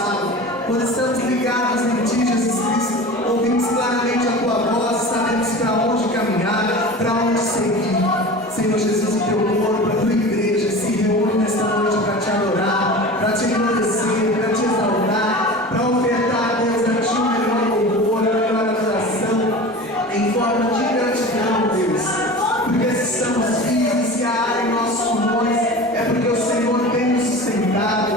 passado. Quando estamos ligados em Ti, Jesus Cristo, ouvimos claramente a Tua voz, sabemos para onde caminhar, para onde seguir. Senhor Jesus, o Teu corpo, a Tua igreja se reúne nesta noite para Te adorar, para Te agradecer, para Te exaltar, para ofertar a Deus a Ti o melhor louvor, a melhor adoração, em forma de gratidão, Deus. Porque se estamos vivos e a ar em nossos pulmões, é porque o Senhor tem nos sustentado,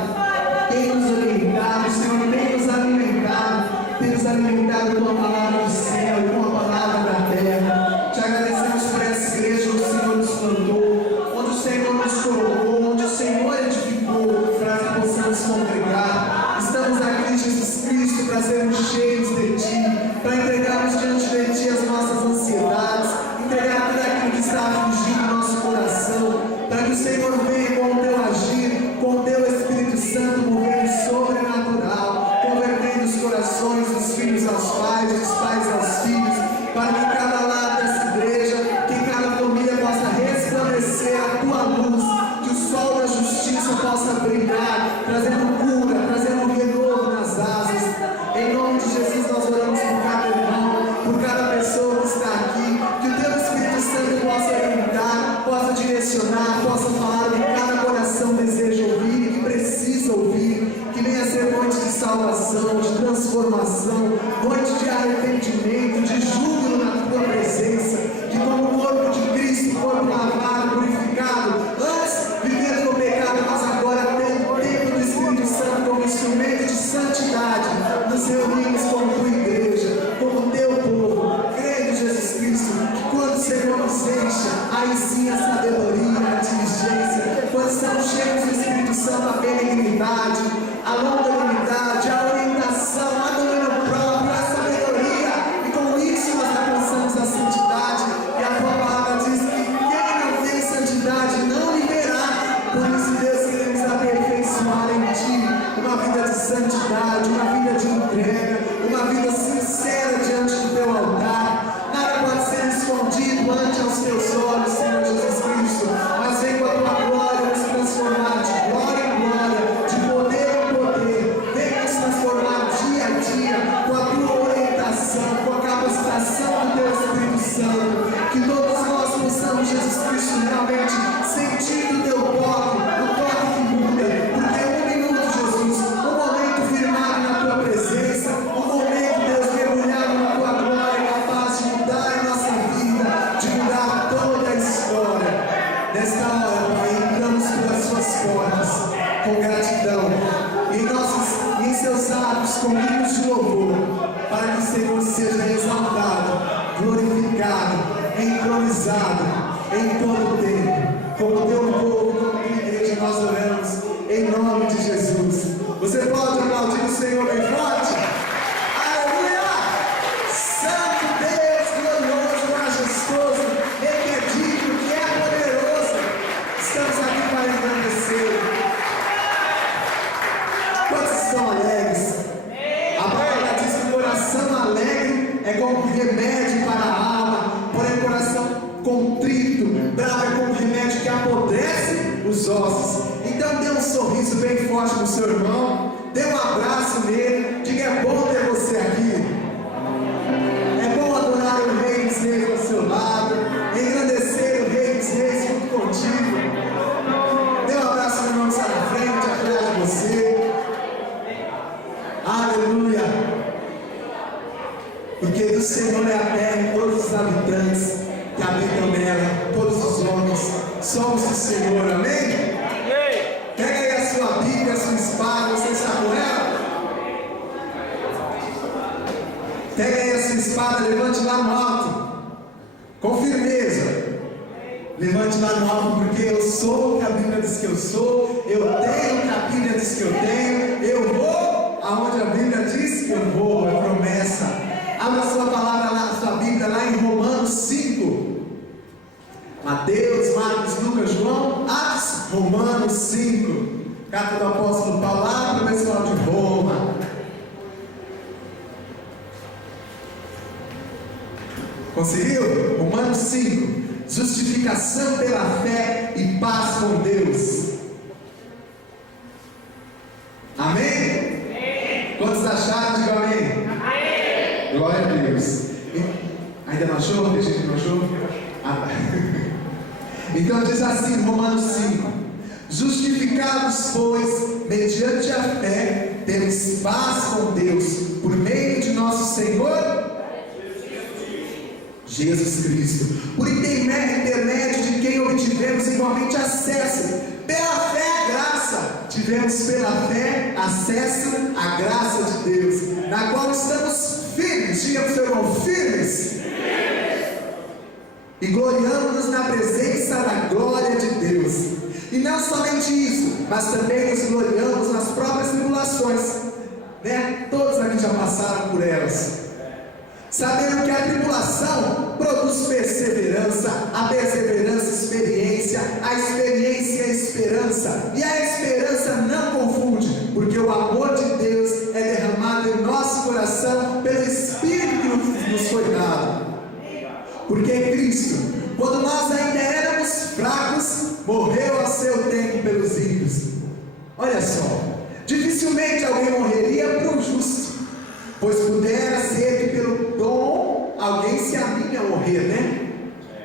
tem nos orientado, o Senhor tem nos alimentado com a palavra do céu e com a palavra da terra. Te agradecemos por essa igreja onde o Senhor nos plantou, onde o Senhor nos colocou, onde o Senhor edificou para que possamos congregar. Estamos aqui, Jesus Cristo, para sermos cheios de Ti, para entregarmos diante de Ti as nossas ansiedades, entregar tudo aquilo que está afligindo o nosso coração, para que o Senhor venha com o Teu agir, com o Teu Espírito Santo movendo sobrenatural, convertendo os corações dos filhos aos pais, dos pais aos filhos, para que cada lado dessa igreja, que cada família possa resplandecer a Tua luz, que o sol da justiça possa brilhar, trazendo cura, trazendo renovo nas asas. Em nome de Jesus nós oramos por cada irmão, por cada pessoa que está aqui, que o Teu Espírito Santo possa orientar, possa direcionar, possa falar o que cada coração deseja ouvir e que precisa ouvir, que venha ser noite de salvação, de transformação, noite de arrependimento, de júbilo na Tua presença, que como o corpo de Cristo, corpo lavado, purificado, antes vivendo no pecado, mas agora tendo o tempo do Espírito Santo como instrumento de santidade, nos reunimos como Tua igreja, como Teu povo, crendo Jesus Cristo, que quando o Senhor nos enche, aí sim a sabedoria, a diligência, quando estamos cheios do Espírito Santo, a benignidade, a longanimidade, a orientação, a domínio próprio, a sabedoria, e com isso nós alcançamos a santidade, e a Tua palavra diz que quem não tem santidade não viverá. Por isso, Deus, queremos aperfeiçoar em Ti uma vida de santidade, uma vida de entrega, uma vida sincera diante do Teu altar. Nada pode ser escondido ante aos Teus olhos, Senhor Jesus Cristo, mas vem com a Tua glória nos transformar de glória em glória, de poder em poder. Vem nos transformar dia a dia com a Tua orientação, com a capacitação do Teu Espírito Santo, que todos nós possamos, Jesus Cristo, realmente sentir o Teu toque, o toque que muda, porque um minuto, Jesus, um momento firmado na Tua presença, um momento, Deus, mergulhado na Tua glória, capaz de mudar a nossa vida, de mudar toda a história. Nesta hora, Pai, entramos pelas Suas portas com gratidão, e em Seus atos com hinos de louvor, para que o Senhor seja exaltado, glorificado, entronizado em todo o tempo. Como Teu povo, como Tua igreja, nós oramos em nome de Jesus. Você pode aplaudir o Senhor bem forte? Aleluia! Santo Deus, glorioso, majestoso, Ele que é digno, que é poderoso. Estamos aqui para engrandecer. Quantos estão alegres? A palavra diz que o coração alegre é como remédio para a alma, porém o coração contrito, bravo, é como remédio que apodrece os ossos. Então dê um sorriso bem forte no seu irmão, dê um abraço nele, diga: é bom ter você aqui, é bom adorar o Rei dos Reis ao seu lado, engrandecer o Rei dos Reis junto contigo. Dê um abraço no irmão que está na frente, atrás de você. Aleluia! Porque do Senhor é a terra e todos os habitantes que habitam nela, todos os homens somos do Senhor, amém? Pega aí a sua Bíblia, a sua espada, você está com ela? Pega aí a sua espada, levante lá no alto, com firmeza. Levante lá no alto, porque eu sou o que a Bíblia diz que eu sou, eu tenho o que a Bíblia diz que eu tenho, eu vou aonde a Bíblia diz que eu vou, é promessa. Abra a sua palavra lá, a sua Bíblia lá em Romanos 5. Mateus, Marcos, Lucas, João, Atos, Romanos 5. Carta do apóstolo Paulo lá para o pessoal de Roma. Conseguiu? Romanos 5. Justificação pela fé e paz com Deus. Amém? Ainda não achou? Tem gente que não achou? Ah, tá. Então diz assim, Romanos 5: justificados, pois, mediante a fé, temos paz com Deus, por meio de nosso Senhor Jesus Cristo, por intermédio de quem obtivemos igualmente acesso, pela fé à graça, tivemos pela fé acesso à graça de Deus, na qual estamos firmes, diga para o seu irmão, firmes, e gloriamos-nos na presença da glória de Deus. E não somente isso, mas também nos gloriamos nas próprias tribulações, né? Todos aqui já passaram por elas, sabendo que a tribulação produz perseverança, a perseverança experiência, a experiência esperança, e a esperança não confunde, porque o amor de Deus é derramado em nosso coração pelo Espírito que nos foi dado. Porque Cristo, quando nós ainda éramos fracos, morreu a seu tempo pelos ímpios. Olha só, dificilmente alguém morreria por um justo, pois pudera ser que pelo dom alguém se anime a morrer, né?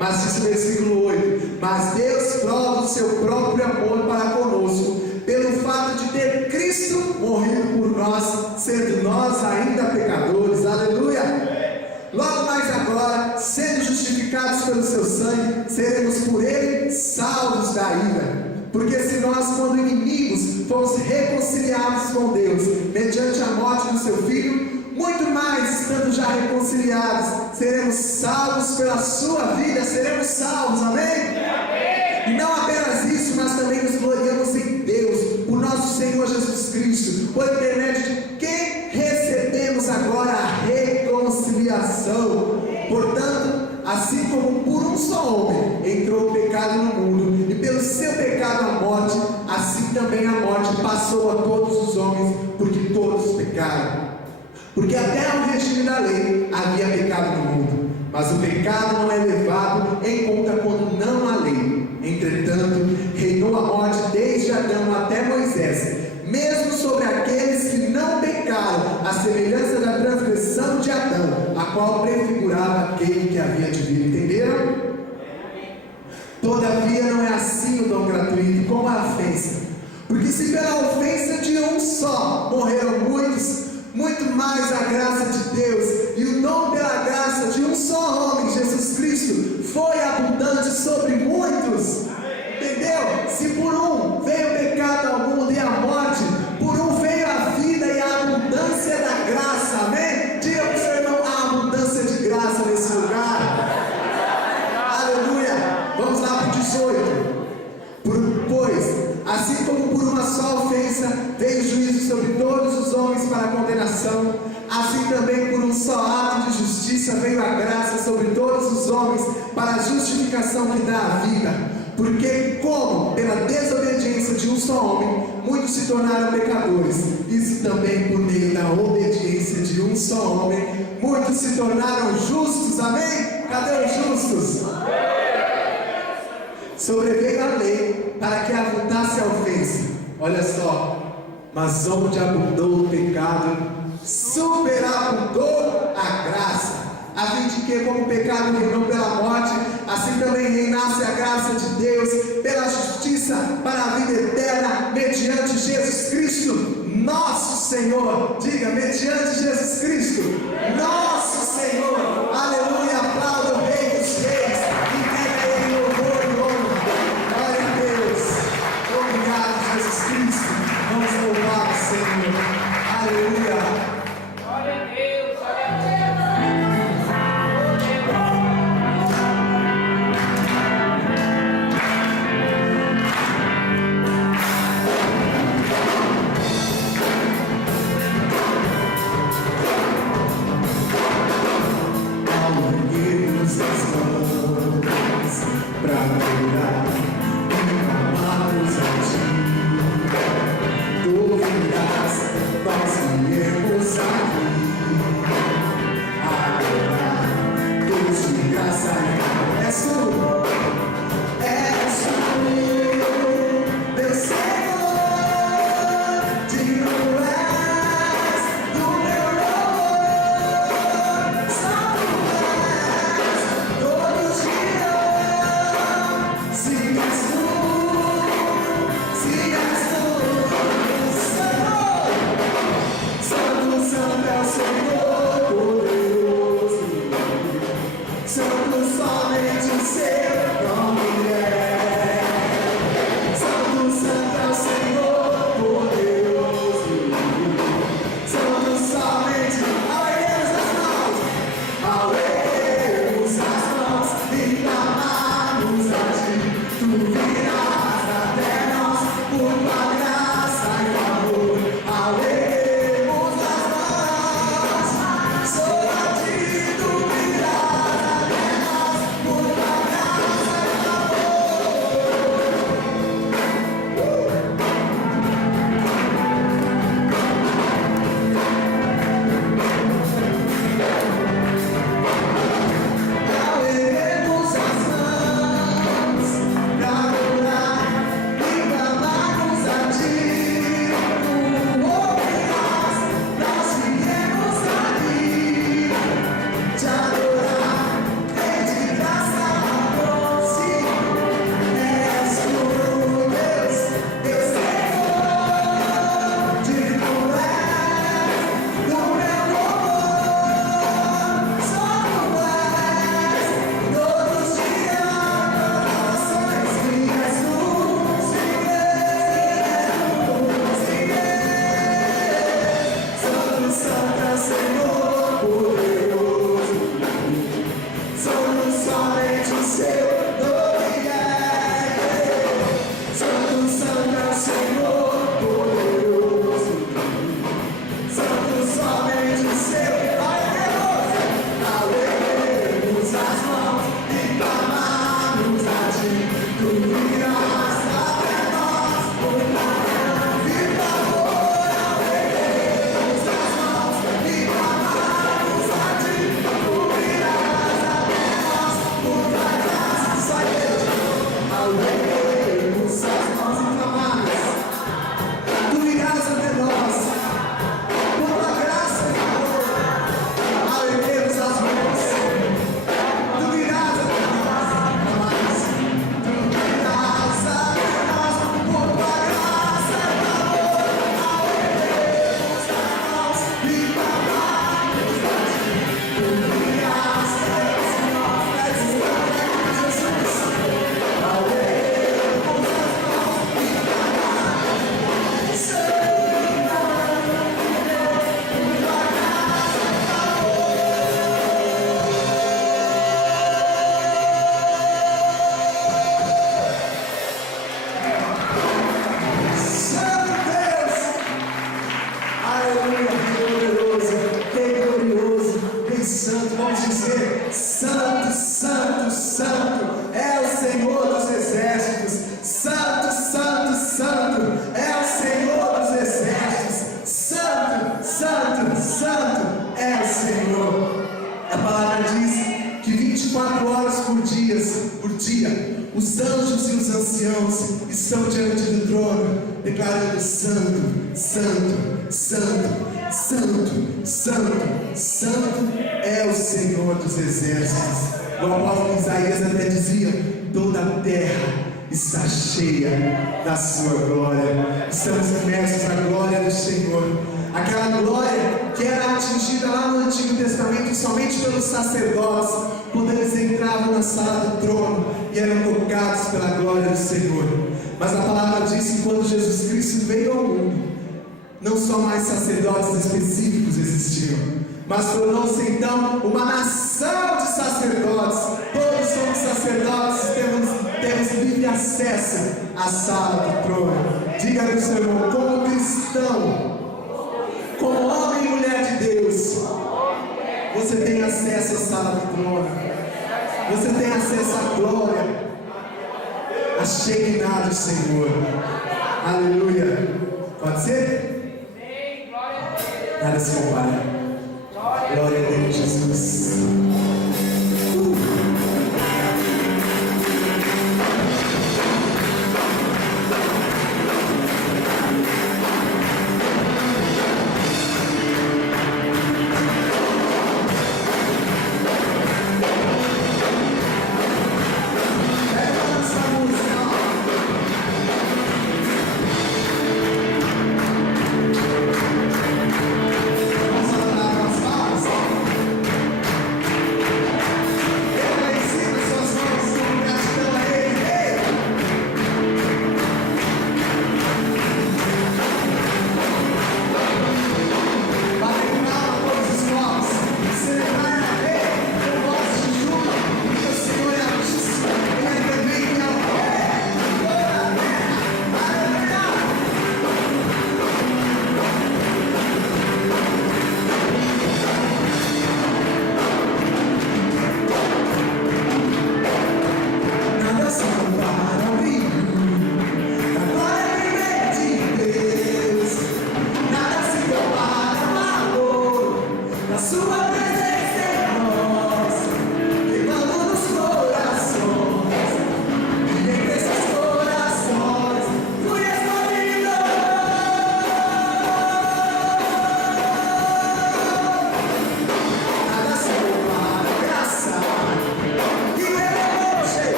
Mas diz o versículo 8: mas Deus prova o seu próprio amor para conosco, pelo fato de ter Cristo morrido por nós, sendo nós ainda pecadores. Aleluia! Logo mais agora, sendo justificados pelo seu sangue, seremos por ele salvos da ira. Porque se nós, quando inimigos, fomos reconciliados com Deus, mediante a morte do seu Filho, muito mais, estando já reconciliados, seremos salvos pela sua vida, seremos salvos, amém? E não apenas isso, mas também nos gloriamos em Deus, por nosso Senhor Jesus Cristo, por intermédio de quem recebemos agora a reconciliação. Portanto, assim como por um só homem entrou o pecado no mundo, e pelo seu pecado a morte, assim também a morte passou a todos os homens, porque todos pecaram. Porque até ao regime da lei havia pecado no mundo, mas o pecado não é levado em conta quando não há lei. Entretanto, reinou a morte desde Adão até Moisés, mesmo sobre aqueles que não pecaram, a semelhança da transgressão de Adão, a qual prefigurava aquele que havia de vir. Entenderam? Todavia não é assim o dom gratuito como a ofensa, porque se pela ofensa de um só morreram muitos, muito mais a graça de Deus e o dom pela graça de um só homem, Jesus Cristo, foi abundante sobre muitos. Entendeu? Se por um veio o pecado ao mundo e a morte, por um veio a vida e a abundância da graça, amém? Diga para o seu irmão, a abundância de graça nesse lugar. Aleluia. Vamos lá para o 18. Pois, assim como por uma só ofensa veio o juízo sobre todos os homens para a condenação, assim também por um só ato de justiça veio a graça sobre todos os homens para a justificação que dá a vida. Porque como pela desobediência de um só homem muitos se tornaram pecadores, isso também por meio da obediência de um só homem muitos se tornaram justos. Amém? Cadê os justos? Sobreveio a lei para que abundasse a ofensa. Olha só, mas onde abundou o pecado, superabundou a graça, a fim de que, como o pecado reinou pela morte, assim também reinasse a graça de Deus pela justiça para a vida eterna, mediante Jesus Cristo, nosso Senhor. Diga, mediante Jesus Cristo, nosso Senhor. Aleluia, aplauda o Rei dos Reis, e tenha Ele louvor e honra. Glória a Deus. Obrigado, Jesus Cristo. Vamos louvar o Senhor. Aleluia. Glória a Deus, glória a Deus. Os anjos e os anciãos estão diante do trono, declarando: Santo, Santo, Santo, Santo, Santo, Santo é o Senhor dos exércitos. O apóstolo Isaías até dizia: toda a terra está cheia da sua glória. Estamos imersos na glória do Senhor. Aquela glória que era atingida lá no Antigo Testamento somente pelos sacerdotes, quando eles entravam na sala do trono e eram tocados pela glória do Senhor. Mas a palavra diz que quando Jesus Cristo veio ao mundo, não só mais sacerdotes específicos existiam, mas tornou-se então uma nação de sacerdotes. Todos somos sacerdotes, temos livre acesso à sala do trono. Diga ao seu irmão: como cristão, como homem e mulher de Deus, você tem acesso à sala do trono. Você tem acesso à glória, a Shekinah do Senhor. Aleluia. Pode ser? Nada se compara. Glória a Deus, Jesus. Vamos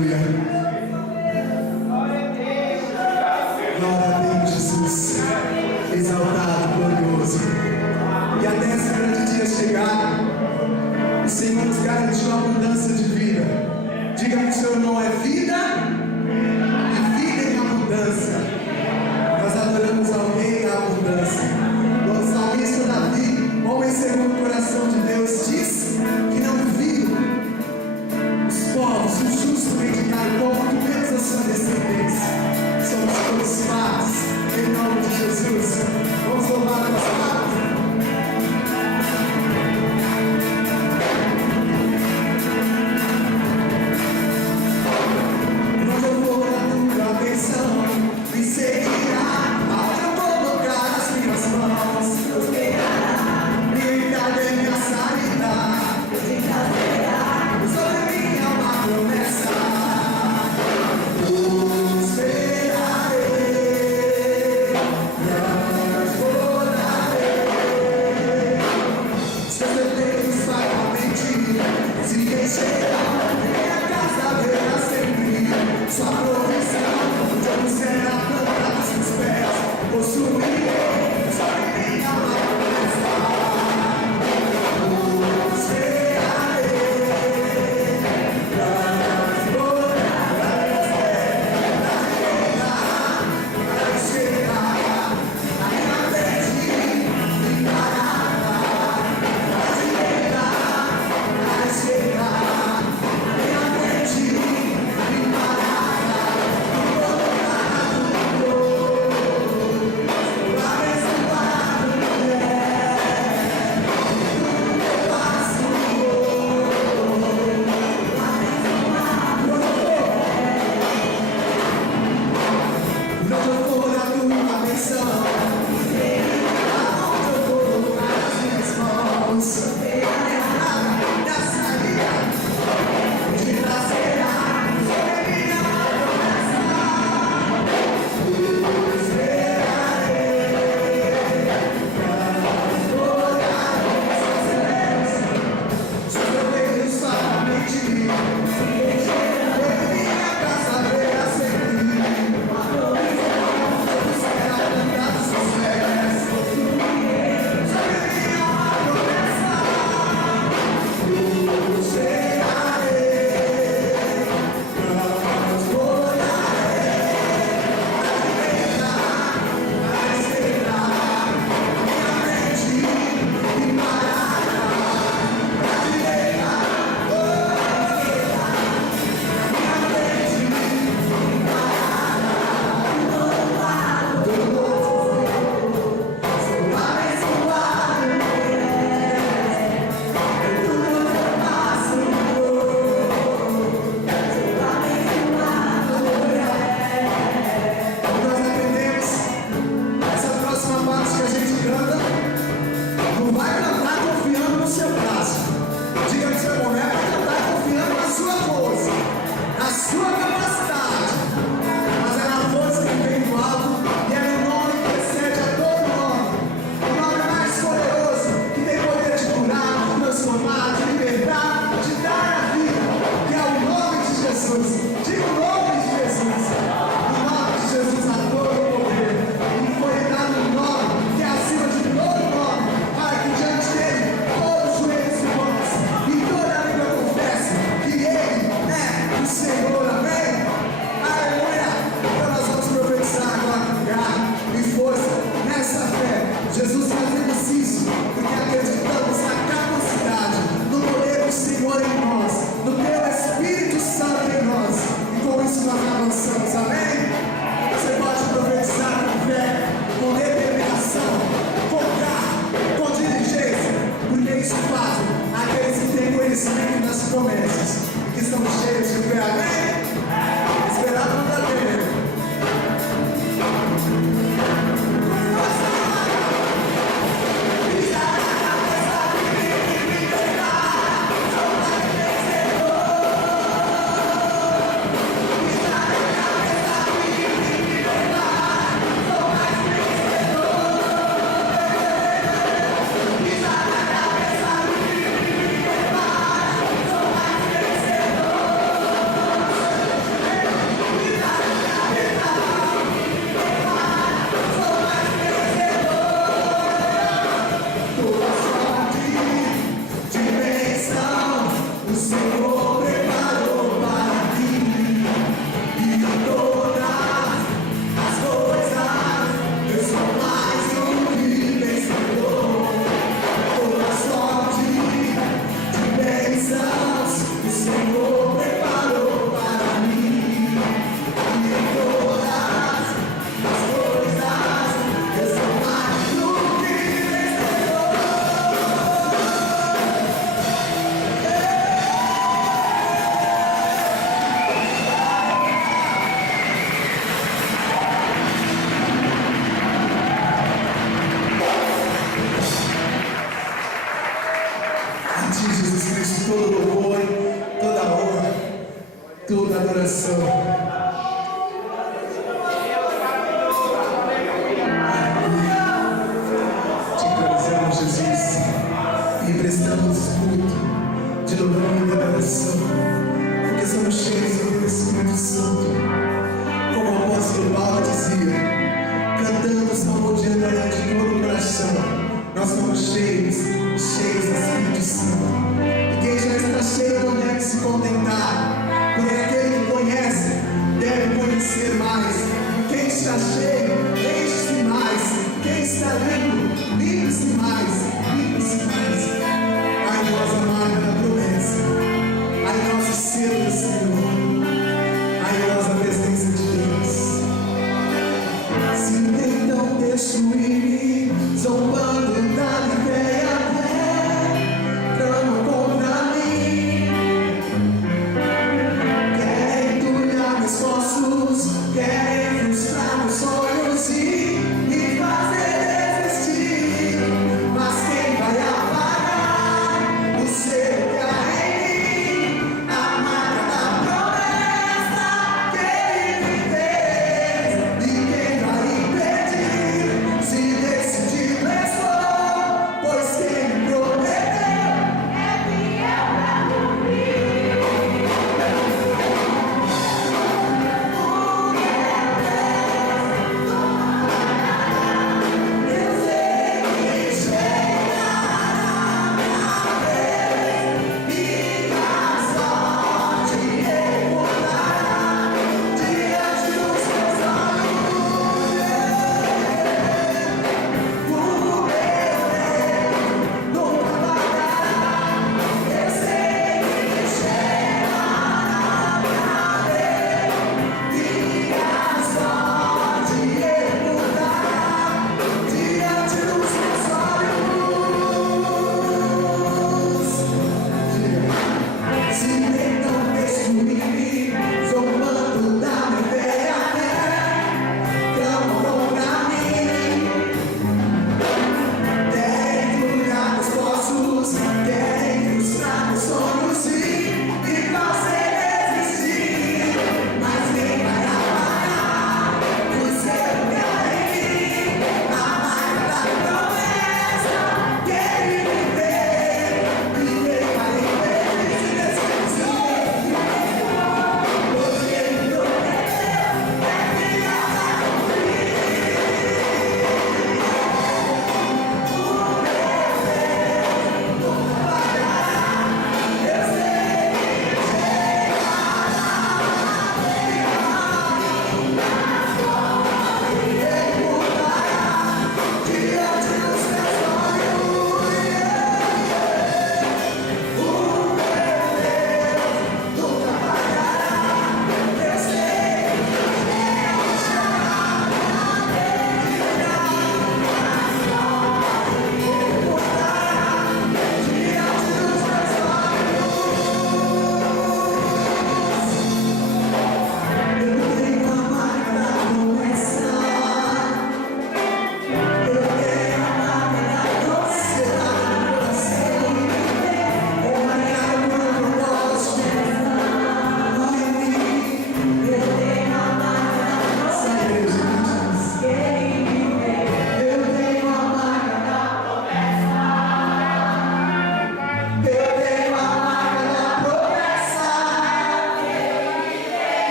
Aleluia. Glória a Deus, Jesus. Exaltado, glorioso. E até esse grande dia chegar, o Senhor nos garantiu a abundância de vida. Diga que o seu irmão é vida e vida em abundância. Nós adoramos ao Rei da abundância. O salmista Davi, homem segundo o coração de Deus, diz que não viu os povos, o justo mendigar como tu menos a sua descendência. Somos todos fartos, em nome de Jesus. Vamos louvar a nossa pátria. Onde eu vou, a tua atenção me seguirá. Aonde eu colocar as minhas mãos, minha minha sanidade. Sobre mim é uma promessa. Esperarei, não chorarei. coração. Te agradecemos, Jesus, e prestamos culto de louvor e adoração, porque somos cheios do Espírito Santo. Como o apóstolo Paulo dizia, cantando, salmodiando de todo o coração, nós somos cheios do Espírito Santo. E quem já está cheio não deve se contentar, porque aquele que conhece deve conhecer mais. Quem está cheio, enche-se mais. Quem está limpo, limpe-se mais. Limpe-se mais. Ai, nós amada da promessa. Ai, nosso selo do Senhor. Ai, nós a presença de Deus. Se tentam destruir-me, zombando da minha veia, tramam contra mim. Querem entulhar meus esforços, querem frustrar meus sonhos e me fazer desistir. Mas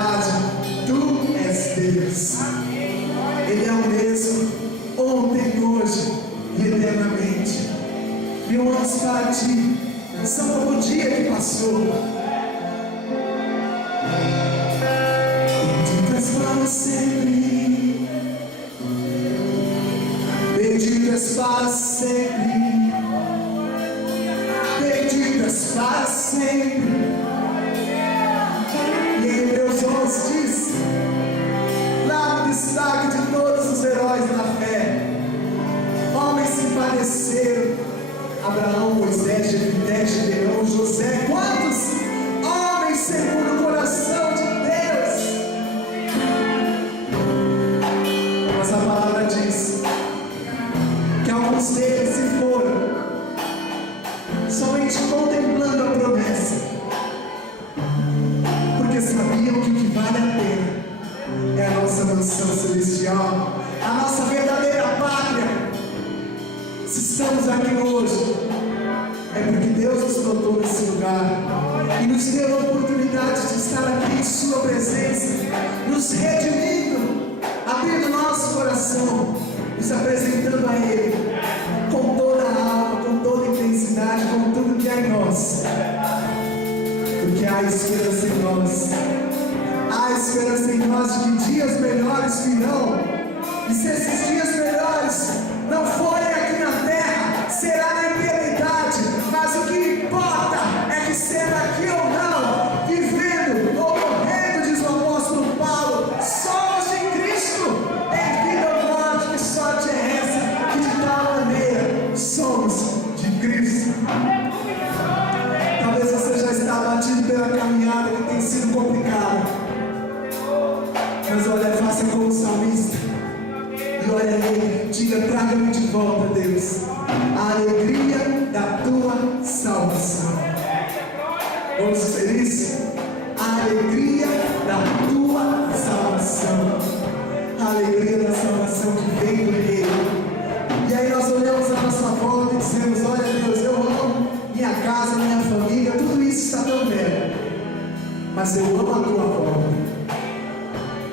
eternidade, Tu és Deus. Ele é o mesmo, ontem, hoje e eternamente. Mil anos para Ti são como o dia que passou. Bendito és para sempre, bendito és para sempre, bendito és para sempre. E em Hebreus 11 diz, lá no destaque de todos os heróis da fé, homens que padeceram: Abraão, Moisés, Jefité, Gideão, José. Quantos homens segundo o coração de Deus? Mas a palavra diz que alguns deles se foram somente contemplando a promessa, porque sabiam que o que vale a pena é a nossa mansão celestial, a nossa verdadeira pátria. Se estamos aqui hoje, é porque Deus nos botou nesse lugar e nos deu a oportunidade de estar aqui em Sua presença, nos redimindo, abrindo nosso coração, nos apresentando a Ele com toda a alma, com toda a intensidade, com tudo que há em nós, porque há esperança em nós. Há esperança em nós de que dias melhores virão, e se esses dias melhores não forem aqui na terra, será na eternidade. Mas o que importa é que seja aqui ou não, vivendo ou morrendo, diz o apóstolo Paulo, somos de Cristo, em vida ou morte. Que sorte é essa, que de tal maneira somos de Cristo. Talvez você já está abatido pela caminhada que tem sido complicada, mas olha, faça como o salmista e olha aí, diga: traga-me de volta, Deus, a alegria da Tua salvação. Vamos dizer isso? A alegria da Tua salvação, a alegria da salvação que vem do Rei. E aí nós olhamos a nossa volta e dizemos: olha, Deus, eu amo minha casa, minha família, tudo isso está tão velho, mas eu amo a Tua volta.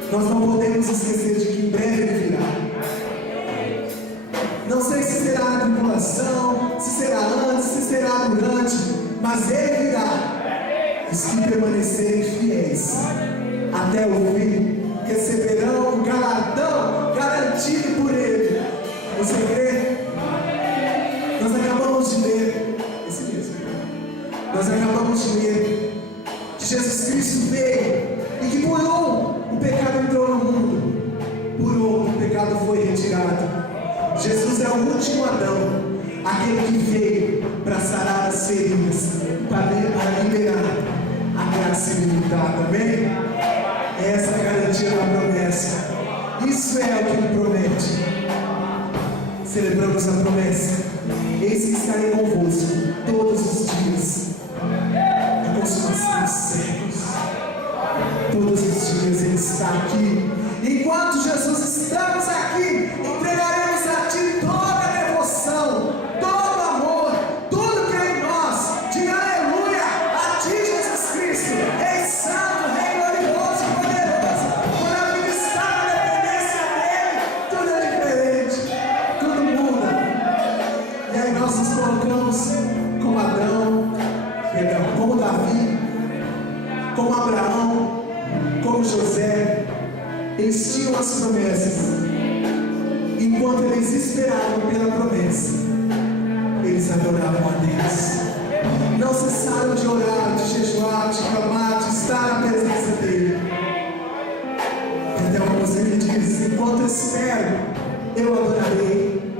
Nós não podemos esquecer de que em breve Ele virá. Não sei se será na tribulação, se será antes, se será durante, mas Ele virá. Os que permanecerem fiéis até o fim receberão o galardão garantido por Ele. Você crê? Nós acabamos de ler, esse mesmo, nós acabamos de ler que Jesus Cristo veio e que por o pecado entrou no mundo, por outro o pecado foi retirado. Jesus é o último Adão, aquele que veio para sarar as feridas, para liberar a graça ilimitada, amém? Essa é a garantia da promessa. Isso é o que Ele promete. Celebramos a promessa: eis que estarei convosco todos os dias, a consumação dos séculos. Todos os dias Ele está aqui. Enquanto Jesus estamos aqui, entregaremos a Ti toda a devoção, todo o amor, tudo que é em nós. Diga aleluia a Ti, Jesus Cristo, Rei Santo, Rei glorioso e poderoso. Quando a vida está na dependência dEle, tudo é diferente, tudo muda. E aí nós nos colocamos como Adão, como Davi, como Abraão, como José. Eles tinham as promessas. Enquanto eles esperavam pela promessa, eles adoravam a Deus. Não cessaram de orar, de jejuar, de clamar, de estar na presença dEle. Até o música ele diz: enquanto espero, eu adorarei.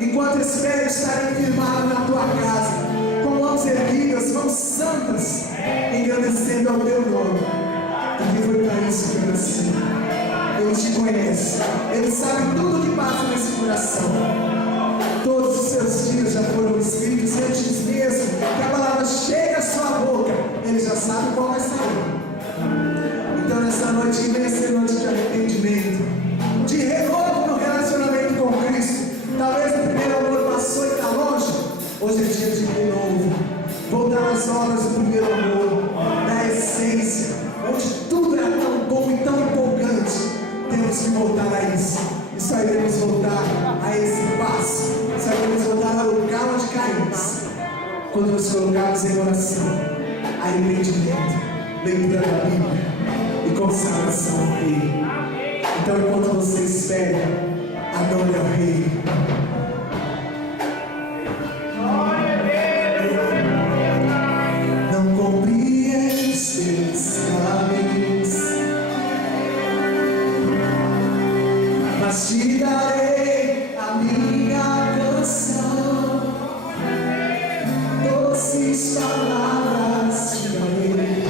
Enquanto espero, estarei firmado na Tua casa, com mãos erguidas, mãos santas, engrandecendo ao Teu nome. Porque foi para isso que eu nasci. Ele te conhece, Ele sabe tudo que passa nesse coração. Todos os seus dias já foram escritos antes mesmo que a palavra chegue à sua boca. Ele já sabe qual vai sair. Então nessa noite, em vez de ser noite de arrependimento, de renovo no relacionamento com Cristo, talvez o primeiro amor passou e está longe. Hoje é dia de renovo, voltar às obras do primeiro amor, da essência, onde tudo era tão nos colocarmos em oração, arrependimento, leitura da Bíblia e consagração ao Rei. Então, enquanto você espera, adore ao Rei. Não compreendo seus caminhos, mas te darei a minha canção, doces palavras te darei.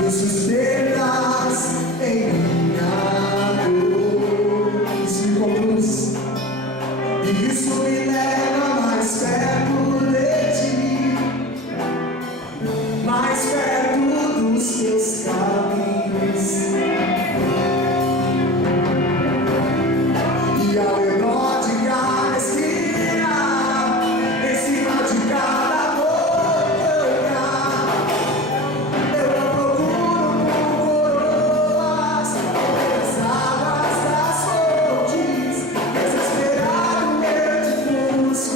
Me sustentas em minha dor. Isso me conduz, e isso me leva mais perto de ti, mais perto dos teus caminhos. E ao redor de cada esquina, em cima de cada montanha, eu procuro por coroas, pelas águas das fontes, desesperado eu te busco.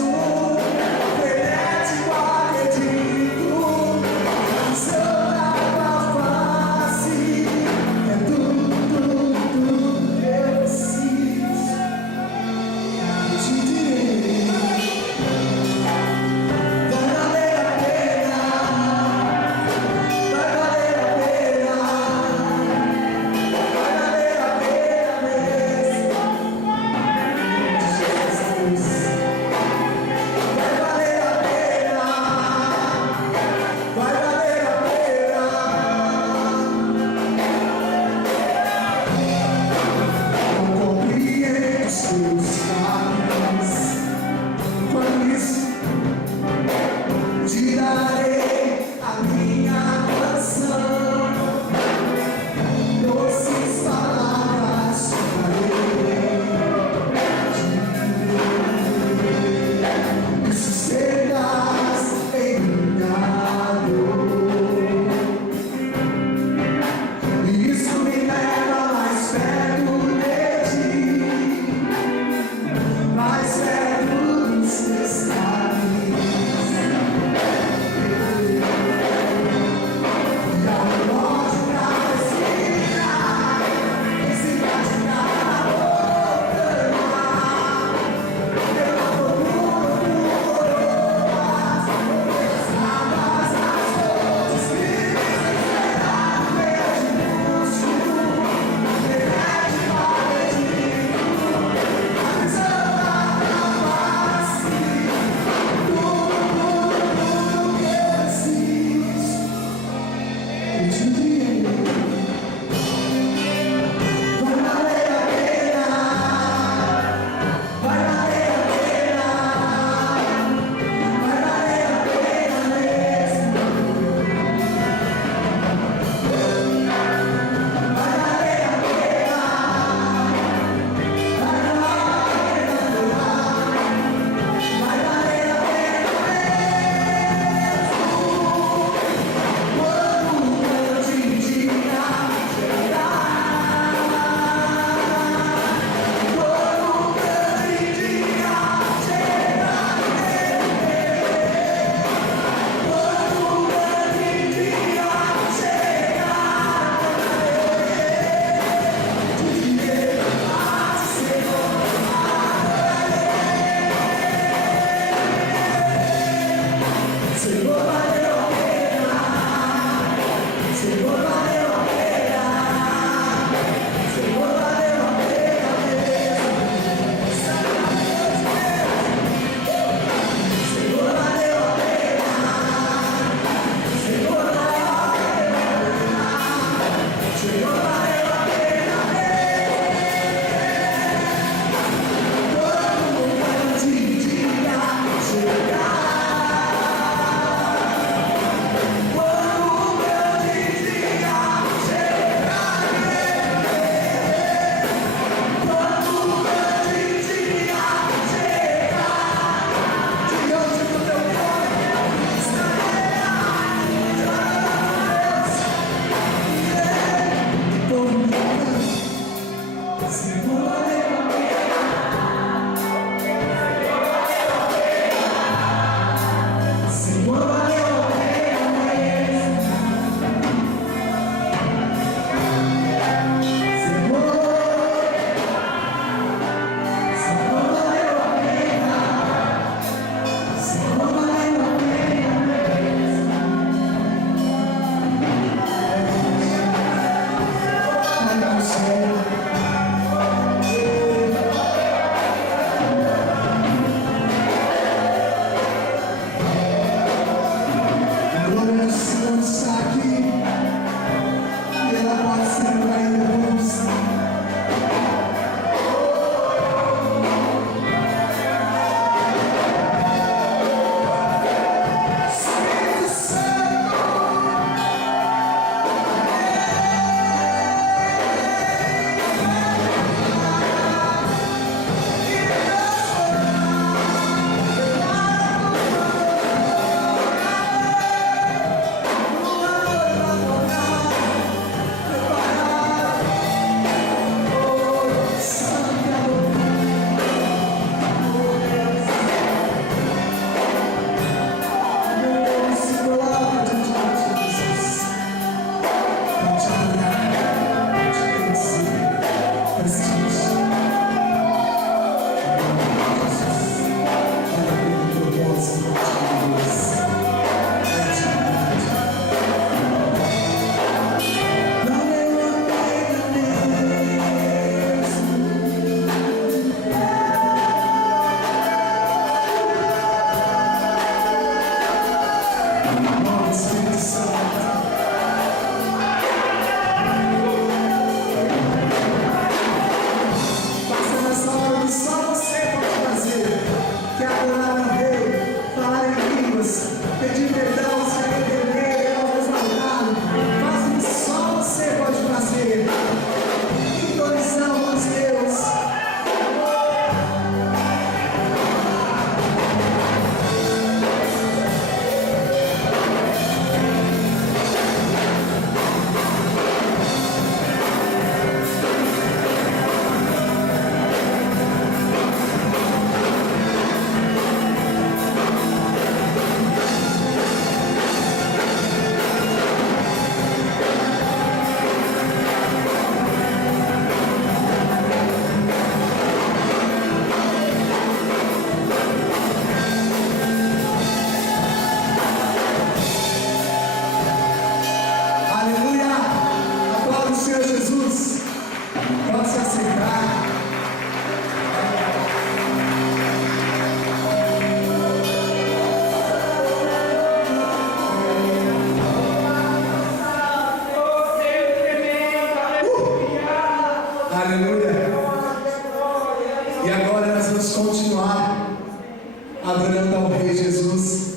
adorando ao Rei Jesus.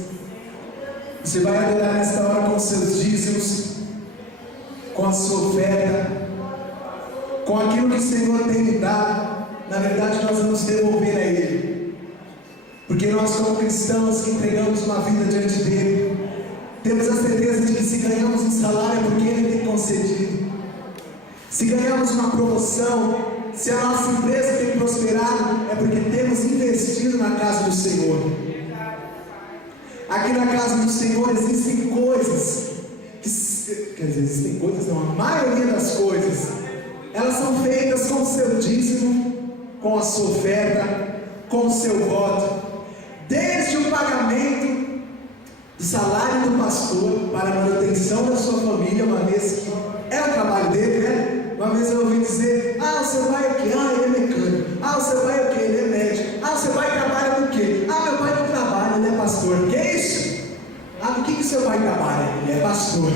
Você vai adorar nesta hora com os seus dízimos, com a sua oferta, com aquilo que o Senhor tem lhe dado. Na verdade, nós vamos devolver a Ele, porque nós, como cristãos que entregamos uma vida diante dEle, temos a certeza de que se ganhamos um salário é porque Ele tem concedido. Se ganhamos uma promoção, se a nossa empresa tem prosperado, é porque temos investido na casa do Senhor. Aqui na casa do Senhor existem coisas, existem coisas não, a maioria das coisas, elas são feitas com o seu dízimo, com a sua oferta, com o seu voto, desde o pagamento do salário do pastor para a manutenção da sua família, uma vez que é o trabalho dele, né? Uma vez eu ouvi dizer: o seu pai é o quê? Ele é mecânico. O seu pai é o quê? Ele é médico. O seu pai trabalha no quê? Meu pai não trabalha, ele é pastor. Que é isso? No que seu pai trabalha? Ele é pastor.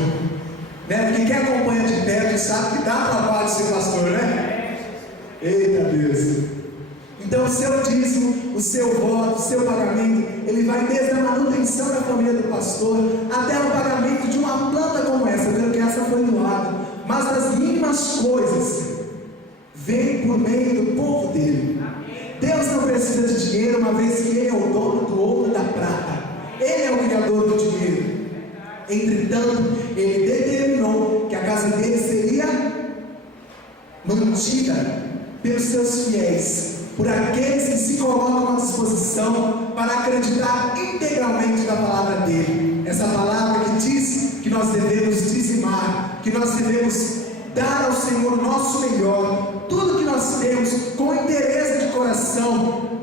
Né? Quem acompanha de perto sabe que dá trabalho ser pastor, né? Eita Deus! Então o seu dízimo, o seu voto, o seu pagamento, ele vai desde a manutenção da família do pastor até o pagamento de uma planta como essa. Eu creio que essa foi doada, mas das mínimas coisas vem por meio do povo dele. Deus não precisa de dinheiro, uma vez que Ele é o dono do ouro e da prata. Ele é o criador do dinheiro. Entretanto, Ele determinou que a casa dele seria mantida pelos seus fiéis, por aqueles que se colocam à disposição para acreditar integralmente na palavra dele. Essa palavra que diz que nós devemos dizimar, que nós devemos dar ao Senhor o nosso melhor, tudo que nós temos com interesse de coração,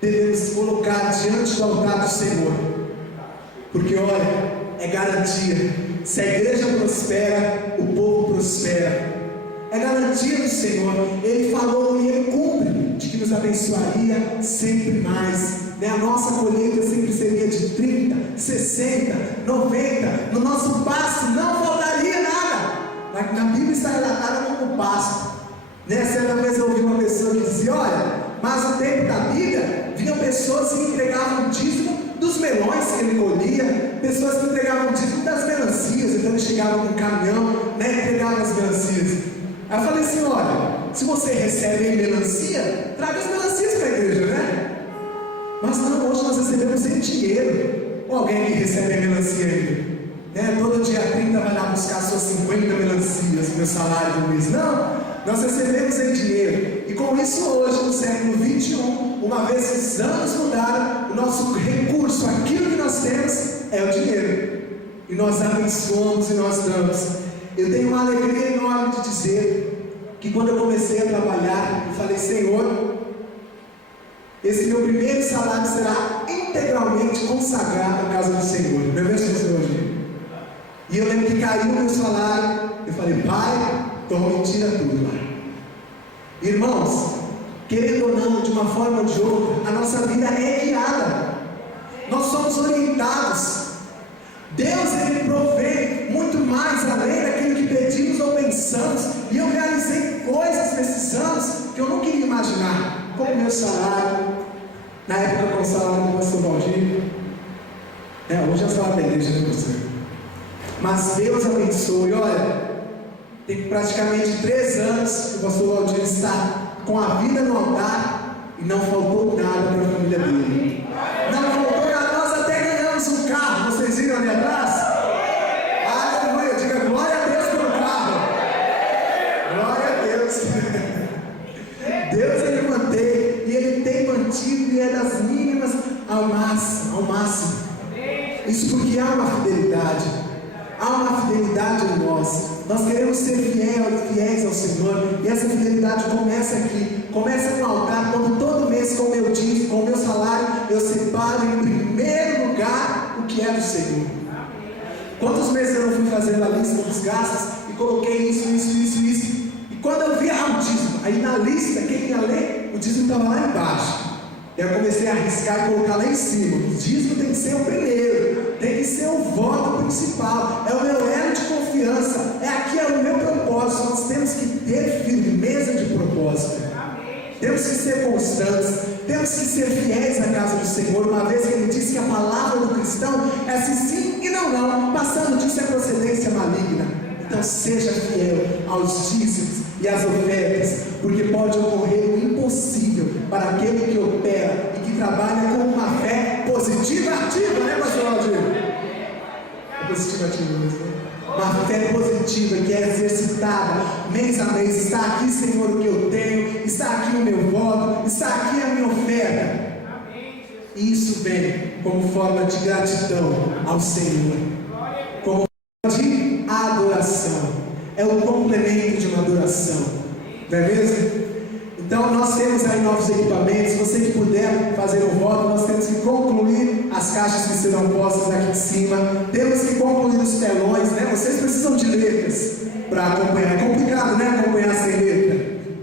devemos colocar diante do altar do Senhor, porque olha, é garantia. Se a igreja prospera, o povo prospera. É garantia do Senhor. Ele falou e Ele cumpre, de que nos abençoaria sempre mais, né? A nossa colheita sempre seria de 30, 60, 90. No nosso pasto não faltaria nada. Na Bíblia está relatada como pasto, né? Certa vez eu ouvi uma pessoa que dizia: olha, mas no tempo da Bíblia vinham pessoas que entregavam o dízimo dos melões que ele colhia, pessoas que entregavam o dízimo das melancias. Então ele chegava com um caminhão, né, e entregava as melancias. Aí eu falei assim: olha, se você recebe melancia, traga as melancias para a igreja, né? Mas não, hoje nós recebemos em dinheiro. Ou alguém que recebe melancia ainda, né? Todo dia 30 vai lá buscar suas 50 melancias, meu salário do mês. Não, nós recebemos em dinheiro. E com isso hoje, no século 21, uma vez que os anos mudaram, o nosso recurso, aquilo que nós temos, é o dinheiro. E nós abençoamos e nós damos. Eu tenho uma alegria enorme de dizer que quando eu comecei a trabalhar, eu falei: Senhor, esse meu primeiro salário será integralmente consagrado à casa do Senhor. Não é mesmo, Senhor? E eu lembro que caiu o meu salário. Eu falei: Pai, toma e tira tudo lá. Irmãos, querendo ou não, de uma forma ou de outra, a nossa vida é guiada. Nós somos orientados. Deus, Ele provê muito mais além daquilo que pedimos ou pensamos. E eu realizei coisas nesses anos que eu não queria imaginar. Como o meu salário, na época com o salário do pastor Valdir, hoje é o salário da igreja, né, pastor? Mas Deus abençoe. Olha, tem praticamente 3 anos que o pastor Valdir está com a vida no altar e não faltou nada para a família dele. Não faltou nada. Nós até ganhamos um carro. Vocês viram ali atrás? Aleluia. Diga glória a Deus pelo carro. Glória a Deus. Deus, Ele mantém, e Ele tem mantido, e é das mínimas ao máximo. Isso porque há uma fidelidade. Há uma fidelidade em nós. Nós queremos ser fiéis ao Senhor. E essa fidelidade começa aqui. Começa no altar, quando todo mês, com o meu dízimo, com o meu salário, eu separo em primeiro lugar o que é do Senhor. Quantos meses eu não fui fazendo a lista dos gastos e coloquei isso. E quando eu vi o dízimo, aí na lista, quem ia ler, o dízimo estava lá embaixo. E eu comecei a arriscar e colocar lá em cima. O dízimo tem que ser o primeiro, tem que ser o voto principal, é o meu elo de confiança, aqui é o meu propósito. Nós temos que ter firmeza de propósito, temos que ser constantes, temos temos que ser fiéis na casa do Senhor, uma vez que Ele diz que a palavra do cristão é sim e não, passando disso é procedência maligna. Então seja fiel aos dízimos e às ofertas, porque pode ocorrer o impossível para aquele que opera e que trabalha com uma fé positiva ativa, né, pastor Aldir? É positiva ativa mesmo, né? Uma fé positiva que é exercitada mês a mês. Está aqui, Senhor, o que eu tenho, está aqui o meu voto, está aqui a minha oferta. E isso vem como forma de gratidão ao Senhor, como forma de adoração. É o complemento de uma adoração, não é mesmo? Então nós temos aí novos equipamentos. Você que puder fazer o voto, nós temos que concluir as caixas que serão postas aqui em cima. Temos que concluir os telões, né? Vocês precisam de letras para acompanhar. É complicado, né? Acompanhar sem letra.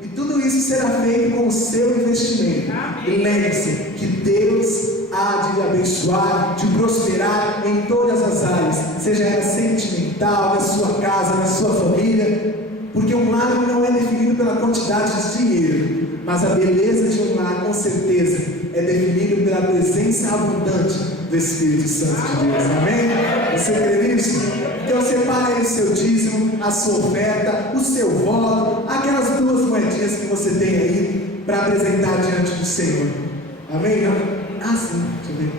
E tudo isso será feito com o seu investimento. E lembre-se que Deus há de lhe abençoar, de prosperar em todas as áreas, seja ela sentimental, na sua casa, na sua família. Porque um lar não é definido pela quantidade de dinheiro, mas a beleza de um lar, com certeza, é definido pela presença abundante do Espírito Santo de Deus. Amém? Você crê nisso? Então separe aí o seu dízimo, a sua oferta, o seu voto, aquelas 2 moedinhas que você tem aí para apresentar diante do Senhor. Amém? Não? Ah, sim. Deixa eu ver.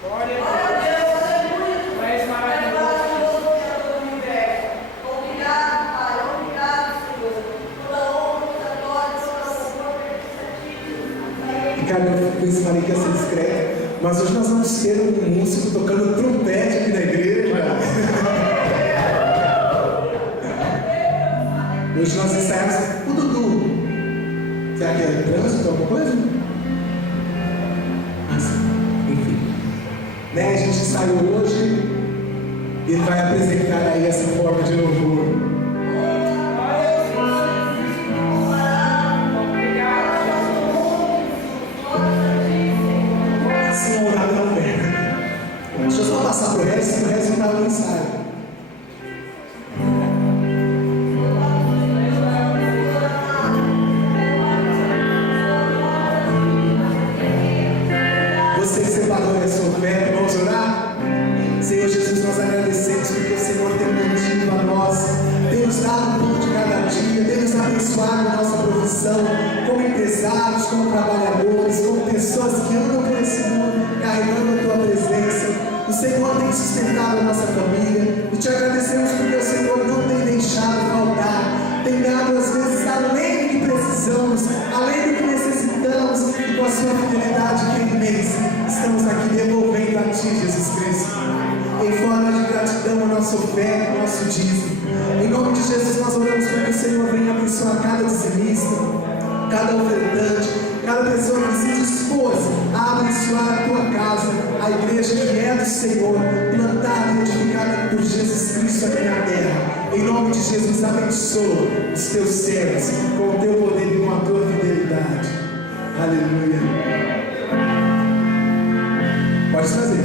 Glória a Deus. Tu és maravilhoso. Ricardo, eu fico falei que ia ser discreto, mas hoje nós vamos ter um músico tocando trompete aqui na igreja. Hoje nós ensaiamos o Dudu. Será que é trânsito, alguma coisa? Ah, sim. Enfim. Né? A gente ensaiou hoje e ele vai apresentar aí essa forma de louvor. Deixa eu só passar por resto, que o resto não estava no ensaio. Você que separou a sua oferta, vamos orar? Senhor Jesus, nós agradecemos porque o Senhor tem mantido a nós, tem nos dado um pouco de cada dia, tem nos abençoado a nossa profissão, como empresários, como trabalhadores, como pessoas que andam por esse mundo, carregando a tua presença. O Senhor tem sustentado a nossa família, e te agradecemos porque o Senhor não tem deixado faltar, tem dado às vezes além do que precisamos, além do que necessitamos, e com a sua fidelidade que imensa, estamos aqui devolvendo a Ti, Jesus Cristo, em forma de gratidão a nossa oferta, o nosso dízimo. Em nome de Jesus nós oramos para que o Senhor venha abençoar cada dizimista, cada ofertante, cada pessoa que se dispôs a abençoar a tua casa, a igreja que é do Senhor, plantada e edificada por Jesus Cristo aqui na terra. Em nome de Jesus, abençoa os teus servos com o teu poder e com a tua fidelidade. Aleluia. Pode trazer.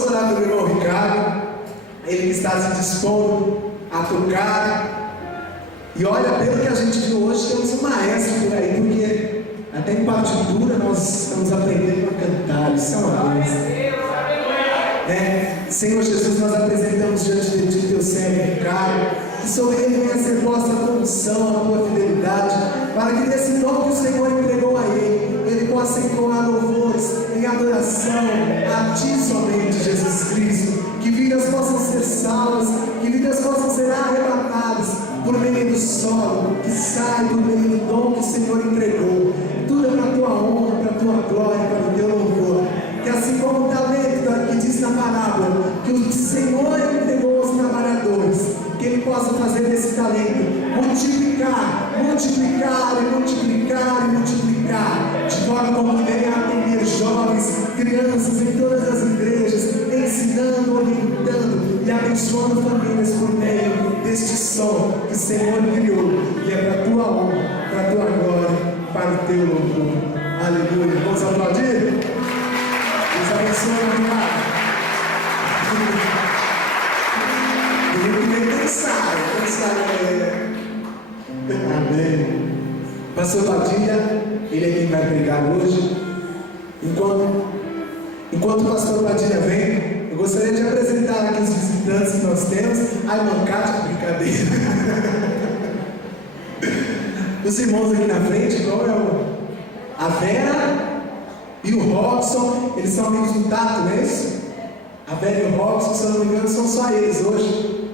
Vamos orar pelo irmão Ricardo, ele que está se dispondo a tocar. E olha, pelo que a gente viu hoje, temos um maestro por aí, porque até em partitura nós estamos aprendendo a cantar. Isso é uma bênção. Senhor Jesus, nós apresentamos diante de Ti teu servo Ricardo, que sobre ele venha ser posta a tua unção, a tua fidelidade, para que desse dom que o Senhor entregou a ele possa entoar louvores em adoração a Ti somente, Jesus Cristo. Que vidas possam ser salvas, que vidas possam ser arrebatadas por meio do solo, que sai por meio do dom que o Senhor entregou. Tudo é para a tua honra, para a tua glória, para o teu louvor. Que assim como o talento que diz na parábola, que o Senhor entregou aos trabalhadores, que Ele possa fazer desse talento multiplicar, multiplicar e multiplicar e multiplicar, de forma como venha a atender jovens, crianças em todas as igrejas, ensinando, orientando e abençoando famílias por meio deste som que o Senhor criou, e é para a tua honra, para a tua glória, para o teu louvor. Aleluia. Vamos aplaudir? Deus abençoe, obrigado. Amém. Pastor Padilha, ele é quem vai pregar hoje. Enquanto o pastor Padilha vem, eu gostaria de apresentar aqui os visitantes que nós temos. Ai, mancate, brincadeira. Os irmãos aqui na frente, qual é a Vera e o Robson, eles são amigos do Tato, não é isso? A Vera e o Robson, se eu não me engano, são só eles hoje.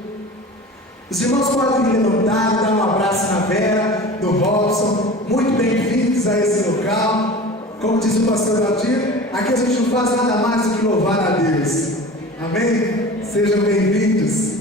Os irmãos podem levantar e dar um abraço na Vera, do Robson. Muito bem-vindos a esse local. Como diz o pastor Valdir, aqui a gente não faz nada mais do que louvar a Deus. Amém? Sejam bem-vindos.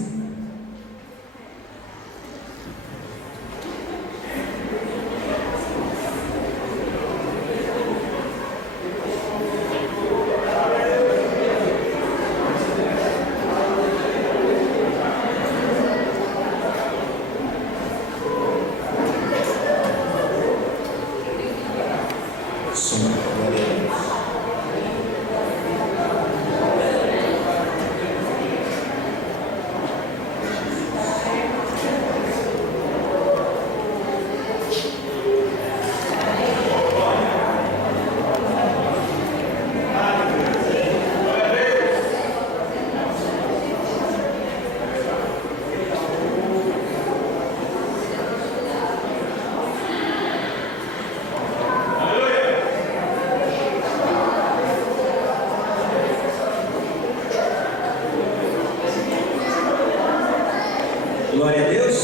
Glória a Deus.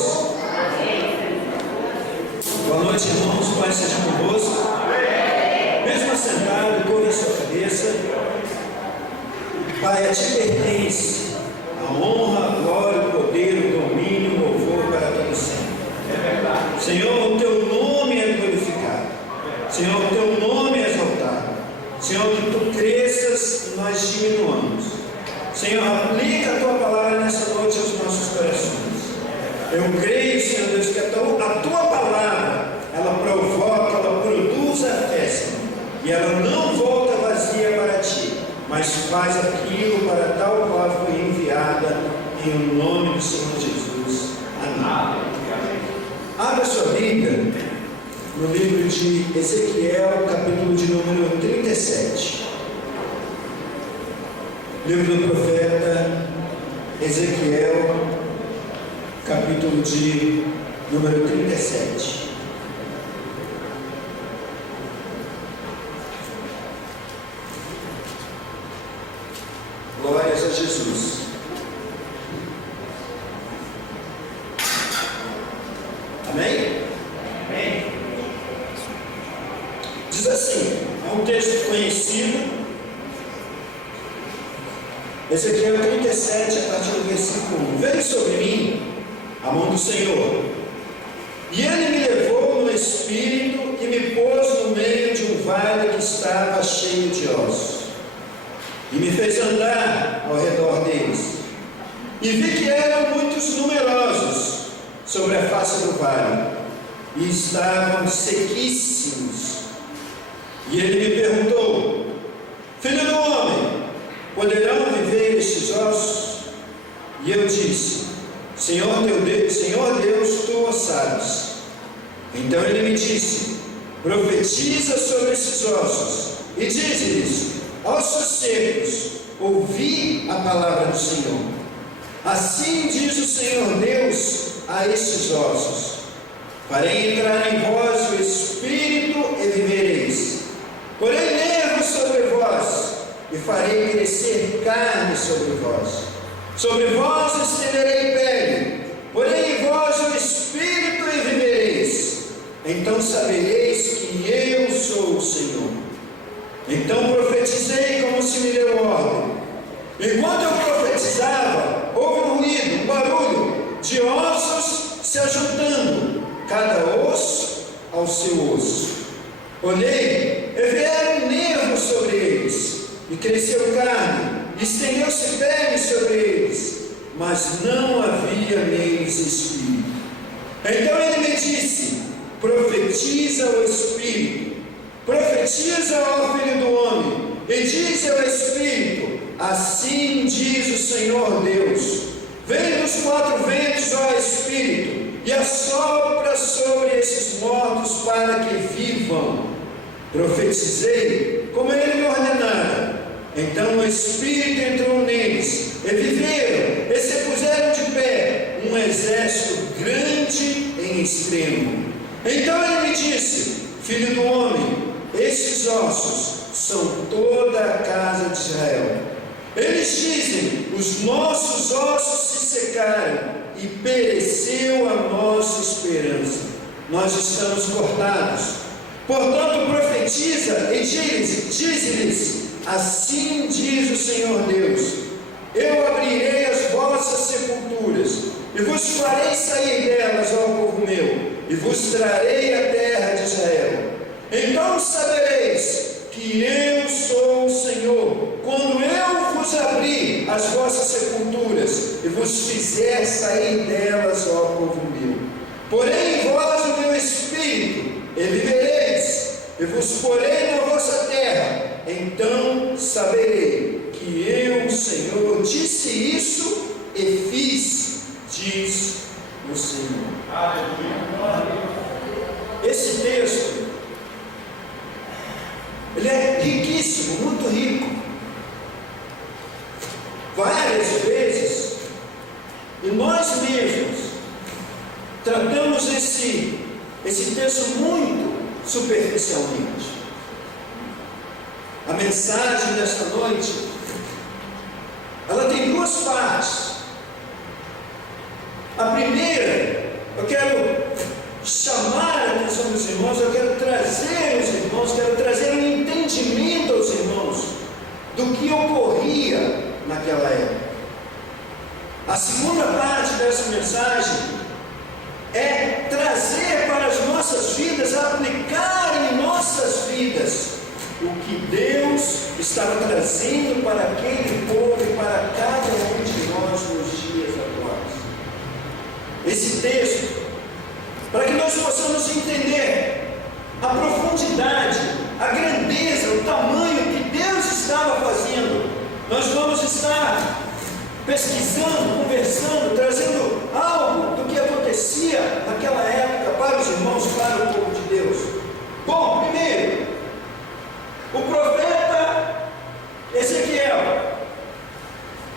Boa noite, irmãos. Pai seja convosco. Mesmo assentado, curva a sua cabeça. Pai, a Ti pertence a honra, a glória, o poder, o domínio, o louvor para todo sempre. Senhor, o Teu nome é glorificado. Senhor, o Teu nome é exaltado. Senhor, que Tu cresças e nós diminuamos. Senhor, aplica a Tua palavra nessa noite aos nossos corações. Eu creio, Senhor Deus, que a Tua palavra, ela provoca, ela produz a festa, e ela não volta vazia para Ti, mas faz aquilo para tal qual foi enviada, em nome do Senhor Jesus. Amém. Abra sua Bíblia no livro de Ezequiel, capítulo de número 37. Livro do profeta Ezequiel, capítulo de número 37. Glórias a Jesus. Amém? Amém. Diz assim, é um texto conhecido, Ezequiel 37, a partir do versículo 1. Veio sobre mim a mão do Senhor, e Ele me levou no Espírito e me pôs no meio de um vale que estava cheio de ossos, e me fez andar ao redor deles, e vi que eram muitos numerosos sobre a face do vale, e estavam sequíssimos. E Ele me perguntou: filho do homem, poderão viver estes ossos? E eu disse: Senhor Deus, tu o sabes. Então ele me disse: profetiza sobre esses ossos e dize-lhes: ossos secos, ouvi a palavra do Senhor. Assim diz o Senhor Deus a estes ossos: farei entrar em vós o Espírito e vivereis. Porém nervos sobre vós, e farei crescer carne sobre vós. Sobre vós estenderei pele, porém em vós o Espírito e vivereis. Então sabereis que eu sou o Senhor. Então profetizei como se me deu ordem. Enquanto eu profetizava, houve um ruído, um barulho de ossos se ajuntando, cada osso ao seu osso. Olhei, e vieram nervos sobre eles, e cresceu carne, e estendeu-se pele sobre eles, mas não havia neles espírito. Então ele me disse: profetiza ao Espírito, profetiza ao Filho do Homem, e diz ao Espírito: assim diz o Senhor Deus: vem dos quatro ventos, ó Espírito, e assopra sobre esses mortos para que vivam. Profetizei como ele me ordenara. Então o Espírito entrou neles, e viveram, e se puseram de pé, um exército grande em extremo. Então ele me disse: filho do homem, estes ossos são toda a casa de Israel. Eles dizem: os nossos ossos se secaram, e pereceu a nossa esperança. Nós estamos cortados. Portanto profetiza e diz-lhes: assim diz o Senhor Deus: eu abrirei as vossas sepulturas, e vos farei sair delas, ó povo meu, e vos trarei a terra de Israel. Então sabereis que eu sou o Senhor, quando eu vos abrir as vossas sepulturas, e vos fizer sair delas, ó povo meu. Porém em vós o meu Espírito, e vivereis, e vos porei na vossa terra. Então saberei que eu, o Senhor, disse isso e fiz, diz o Senhor. Aleluia. Esse texto, ele é riquíssimo, muito rico. Várias vezes, e nós mesmos tratamos esse texto muito superficialmente. A mensagem desta noite, ela tem duas partes. A primeira, eu quero chamar a atenção dos irmãos, eu quero trazer os irmãos, quero trazer um entendimento aos irmãos do que ocorria naquela época. A segunda parte dessa mensagem é trazer para as nossas vidas, aplicar em nossas vidas o que Deus estava trazendo para aquele povo e para cada um de nós nos dias atuais. Esse texto, para que nós possamos entender a profundidade, a grandeza, o tamanho que Deus estava fazendo, nós vamos estar pesquisando, conversando, trazendo algo do que acontecia naquela época para os irmãos, para o povo de Deus. Bom, primeiro, o profeta Ezequiel,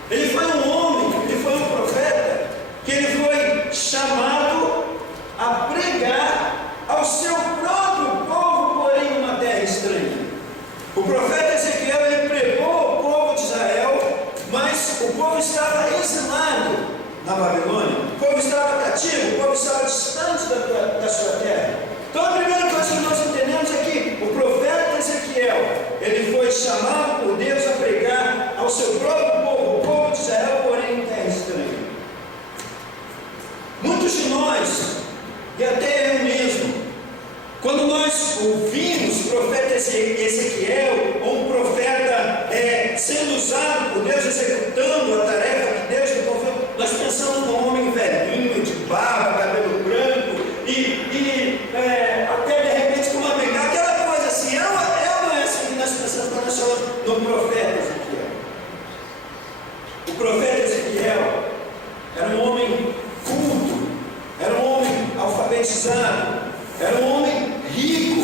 ele foi um homem, ele foi um profeta, que ele foi chamado a pregar ao seu próprio povo, porém numa terra estranha. O profeta Ezequiel, ele pregou o povo de Israel, mas o povo estava exilado na Babilônia, o povo estava cativo, o povo estava distante da sua terra. Então a primeira coisa que nós entendemos é que o profeta Ezequiel, ele foi chamado por Deus a pregar ao seu próprio povo, o povo de Israel, porém em terra estranha. Muitos de nós, e até eu mesmo, quando nós ouvimos o profeta Ezequiel, ou um profeta sendo usado por Deus, executando a tarefa que Deus lhe confiou, nós pensamos num homem velhinho, de barba, cabelo branco, e até de repente com uma bengala, aquela coisa assim, não é assim que nós pensamos quando nós falamos no profeta Ezequiel. O profeta Ezequiel era um homem culto, era um homem alfabetizado, era um homem rico,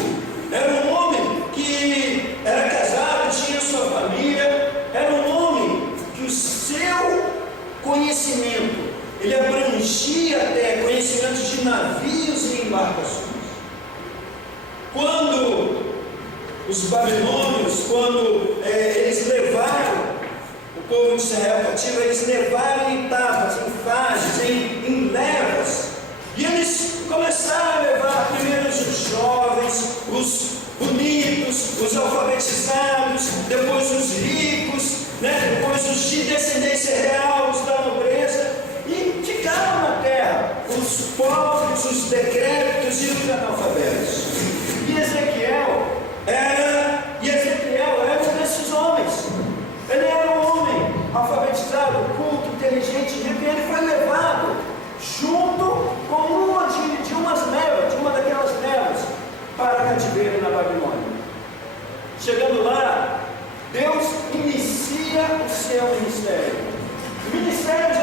era um homem que era casado, tinha sua família, era um homem que o seu conhecimento, ele abrangia até conhecimento de navios e embarcações. Quando os babilônios, eles levaram o povo de Israel cativo, eles levaram em etapas, em fases, em levas, e eles começaram a levar primeiro os jovens, os bonitos, os alfabetizados, depois os ricos, depois os de descendência real, os da nobreza, e ficaram na terra os pobres, os decrépitos e os analfabetos. E Ezequiel era um desses homens. Ele era um homem alfabetizado, culto, inteligente, rico, e ele foi levado junto com uma daquelas levas para cativeiro na Babilônia. Chegando lá, Deus inicia o seu ministério. O ministério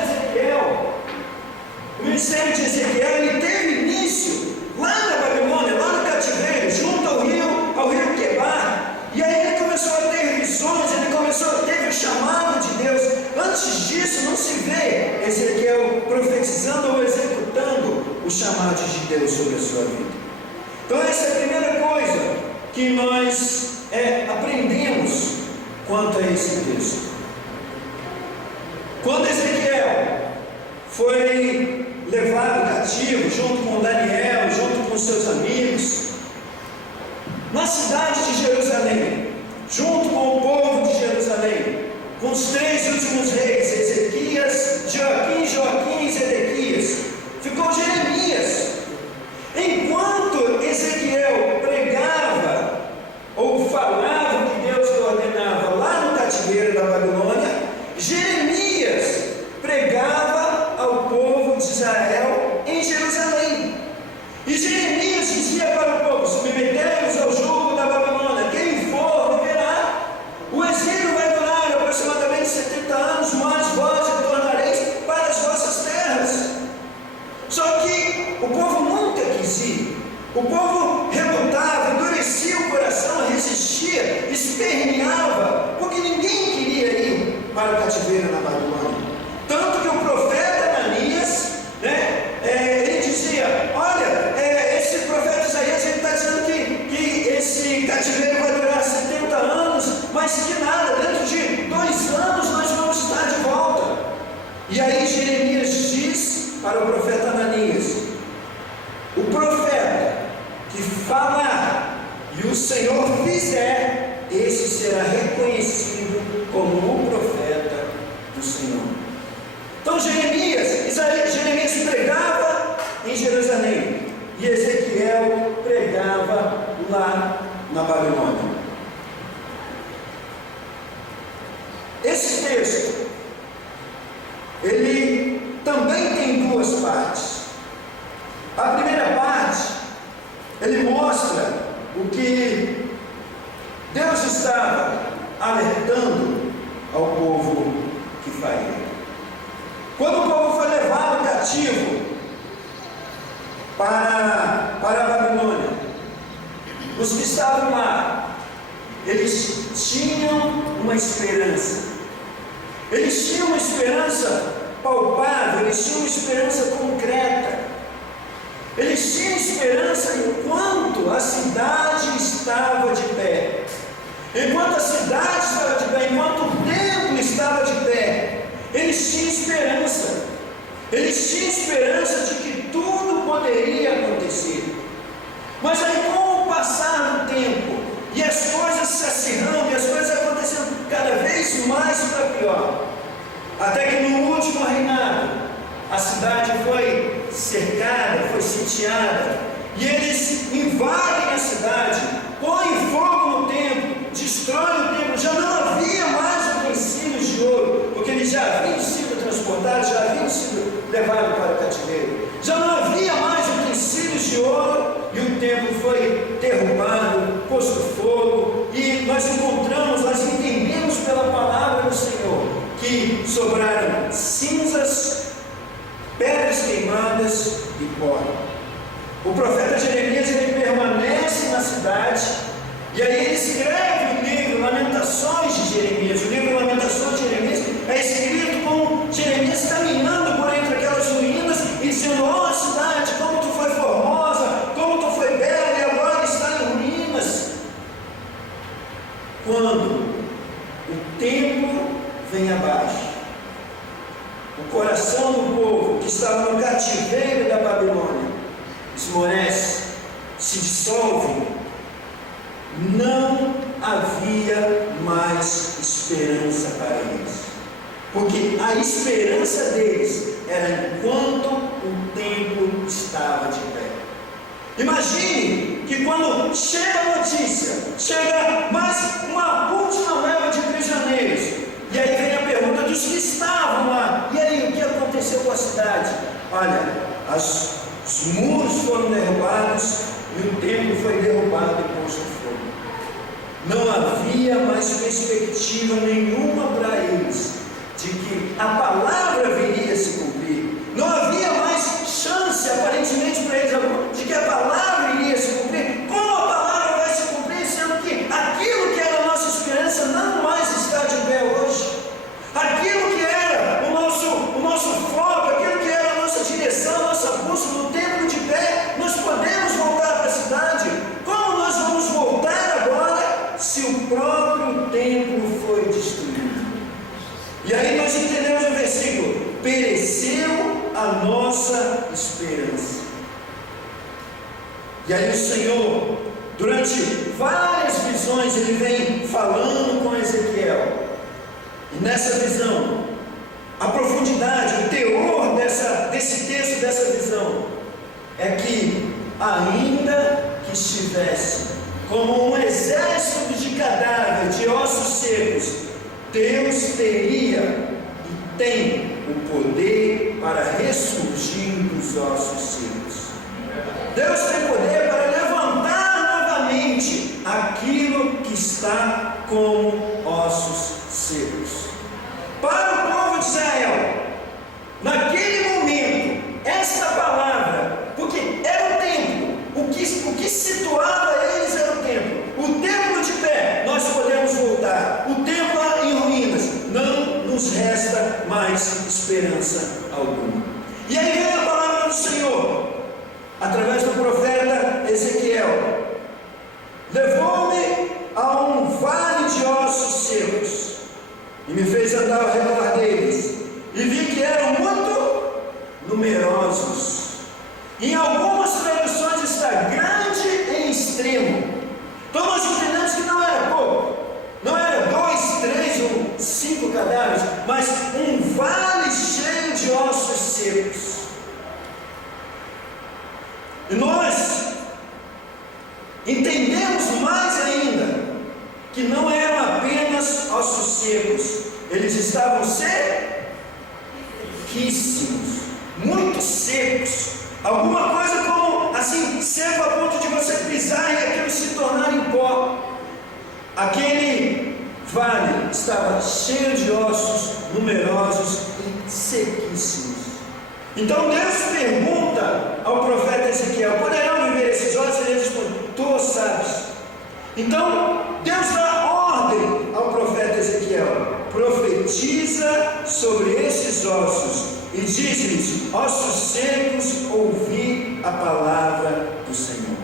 de Ezequiel, ele teve início lá na Babilônia, lá no cativeiro, junto ao rio Quebar. E aí ele começou a ter visões, ele começou a ter o chamado de Deus. Antes disso não se vê Ezequiel profetizando ou executando o chamado de Deus sobre a sua vida. Então essa é a primeira coisa que nós aprendemos quanto a esse texto. Quando Ezequiel foi levado cativo junto com Daniel, junto com seus amigos, na cidade de Jerusalém, junto com o povo de Jerusalém, com os 3 últimos reis, Ezequias, Joaquim e Zedequias, ficou Jeremias. Enquanto Ezequiel pregava ou falava o que Deus lhe ordenava lá no cativeiro da Babilônia, Jeremias pregava ao povo de Israel em Jerusalém. E Jeremias dizia para o povo: submetei-vos ao jugo da Babilônia, quem for viverá. O exílio vai durar aproximadamente 70 anos, mas vós retornareis para as vossas terras. Só que o povo nunca quis ir. O povo relutava, endurecia o coração, resistia, esperneava, porque ninguém queria ir para o cativeiro na Babilônia. Tanto que o profeta Ananias, ele dizia: olha, esse profeta Isaías está dizendo que esse cativeiro vai durar 70 anos, mas que nada, dentro de 2 anos nós vamos estar de volta. E aí Jeremias diz para o profeta Ananias: o profeta que falar e o Senhor fizer, esse será reconhecido como o profeta do Senhor. Então Jeremias pregava em Jerusalém e Ezequiel pregava lá na Babilônia. Esse texto, ele também tem 2 partes. A primeira parte, ele mostra o que Deus estava alertando ao povo que faria. Quando o povo foi levado cativo para a Babilônia, os que estavam lá, eles tinham uma esperança. Eles tinham uma esperança palpável, eles tinham uma esperança concreta. Eles tinham esperança enquanto a cidade estava de pé. Enquanto a cidade estava de pé, enquanto o templo estava de pé, eles tinham esperança. Eles tinham esperança de que tudo poderia acontecer. Mas aí, com o passar do tempo, e as coisas se acirrando, e as coisas acontecendo cada vez mais para pior, até que no último reinado, a cidade foi cercada, foi sitiada, e eles invadem a cidade, põem fogo no templo, destroem o templo. Já não havia mais utensílios de ouro, porque eles já haviam sido transportados, já haviam sido levados para o cativeiro. Já não havia mais utensílios de ouro, e o templo foi derrubado, posto fogo. E nós entendemos pela palavra do Senhor que que sobraram cinzas, pedras queimadas e pó. O profeta Jeremias, ele permanece na cidade, e aí ele escreve o livro Lamentações de Jeremias. O livro Lamentações de Jeremias é escrito com Jeremias caminhando por entre aquelas ruínas e dizendo: ó cidade, como tu foi formosa, como tu foi bela, e agora está em ruínas. Quando o templo vem abaixo, o coração do povo que estava no cativeiro da Babilônia esmorece, se dissolve, não havia mais esperança para eles, porque a esperança deles era enquanto o templo estava de pé. Imagine que quando chega a notícia, chega mais uma última leva de prisioneiros, e aí vem a pergunta dos que estavam lá: e aí, o que aconteceu com a cidade? Olha, os muros foram derrubados e o templo foi derrubado e posto fogo. Não havia mais perspectiva nenhuma para eles de que a palavra viria a se cumprir. Não havia mais chance, aparentemente, para eles de que a palavra iria se cumprir. Como a palavra vai se cumprir, sendo que aquilo que era a nossa esperança não mais está de pé hoje? Aquilo que era o nosso foco, aquilo que era a nossa direção, a nossa busca no templo de pé, nós podemos voltar para a cidade. Como nós vamos voltar agora se o próprio templo foi destruído? E aí nós entendemos o versículo: pereceu a nossa esperança. E aí o Senhor, durante várias visões, ele vem falando com Ezequiel. E nessa visão, a profundidade, o teor desse texto, dessa visão, é que ainda que estivesse como um exército de cadáver, de ossos secos, Deus teria e tem o poder para ressurgir dos ossos secos. Deus tem poder para levantar novamente aquilo que está como ossos secos. Para o povo de Israel, naquele momento, esta palavra, porque era o templo, o que situava eles era o templo. O templo de pé, nós podemos voltar. O templo em ruínas, não nos resta mais esperança alguma. E aí vem a palavra do Senhor, através do profeta Ezequiel: levou-me a um vale de ossos secos, e me fez andar ao redor deles, e vi que eram muito numerosos. Em algumas traduções está grande em extremo. Então nós entendemos que não era pouco, não era 2, 3 ou 5 cadáveres, mas um vale cheio de ossos secos. E nós entendemos mais ainda que não eram apenas ossos secos, eles estavam sequíssimos, muito secos, alguma coisa como assim, seco a ponto de você pisar e aquilo se tornar em pó. Aquele vale estava cheio de ossos numerosos e sequíssimos. Então Deus pergunta ao profeta Ezequiel: poderão viver esses ossos? Ele responde: tu sabes. Então Deus dá ordem ao profeta Ezequiel: profetiza sobre esses ossos e diz-lhes: ossos secos, ouvi a palavra do Senhor.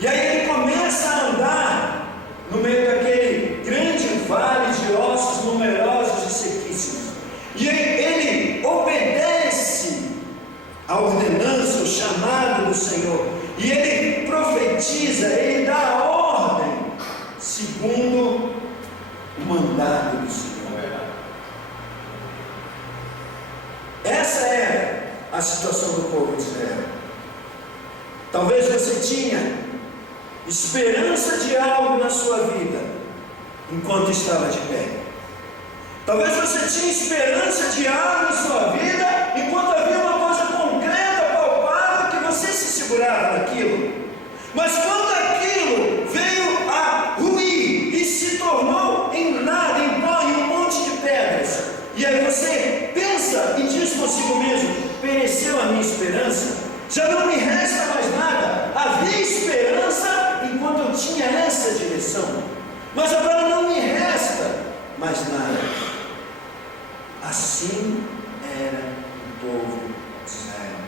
E aí ele começa a andar no meio daquele grande vale de ossos numerosos e sequíssimos, e ele obedece a ordenança, o chamado do Senhor, e ele profetiza, ele dá a ordem segundo o mandado do Senhor. Essa é a situação do povo de Israel. Talvez você tinha esperança de algo na sua vida enquanto estava de pé. Talvez você tinha esperança de algo em sua vida enquanto havia uma coisa concreta, palpável, que você se segurava naquilo. Mas quando aquilo veio a ruir e se tornou em nada, em pó, em um monte de pedras, você pensa e diz consigo mesmo: pereceu a minha esperança, já não me resta mais nada. Havia esperança enquanto eu tinha essa direção, mas agora não me resta mais nada. Assim era o povo de Israel.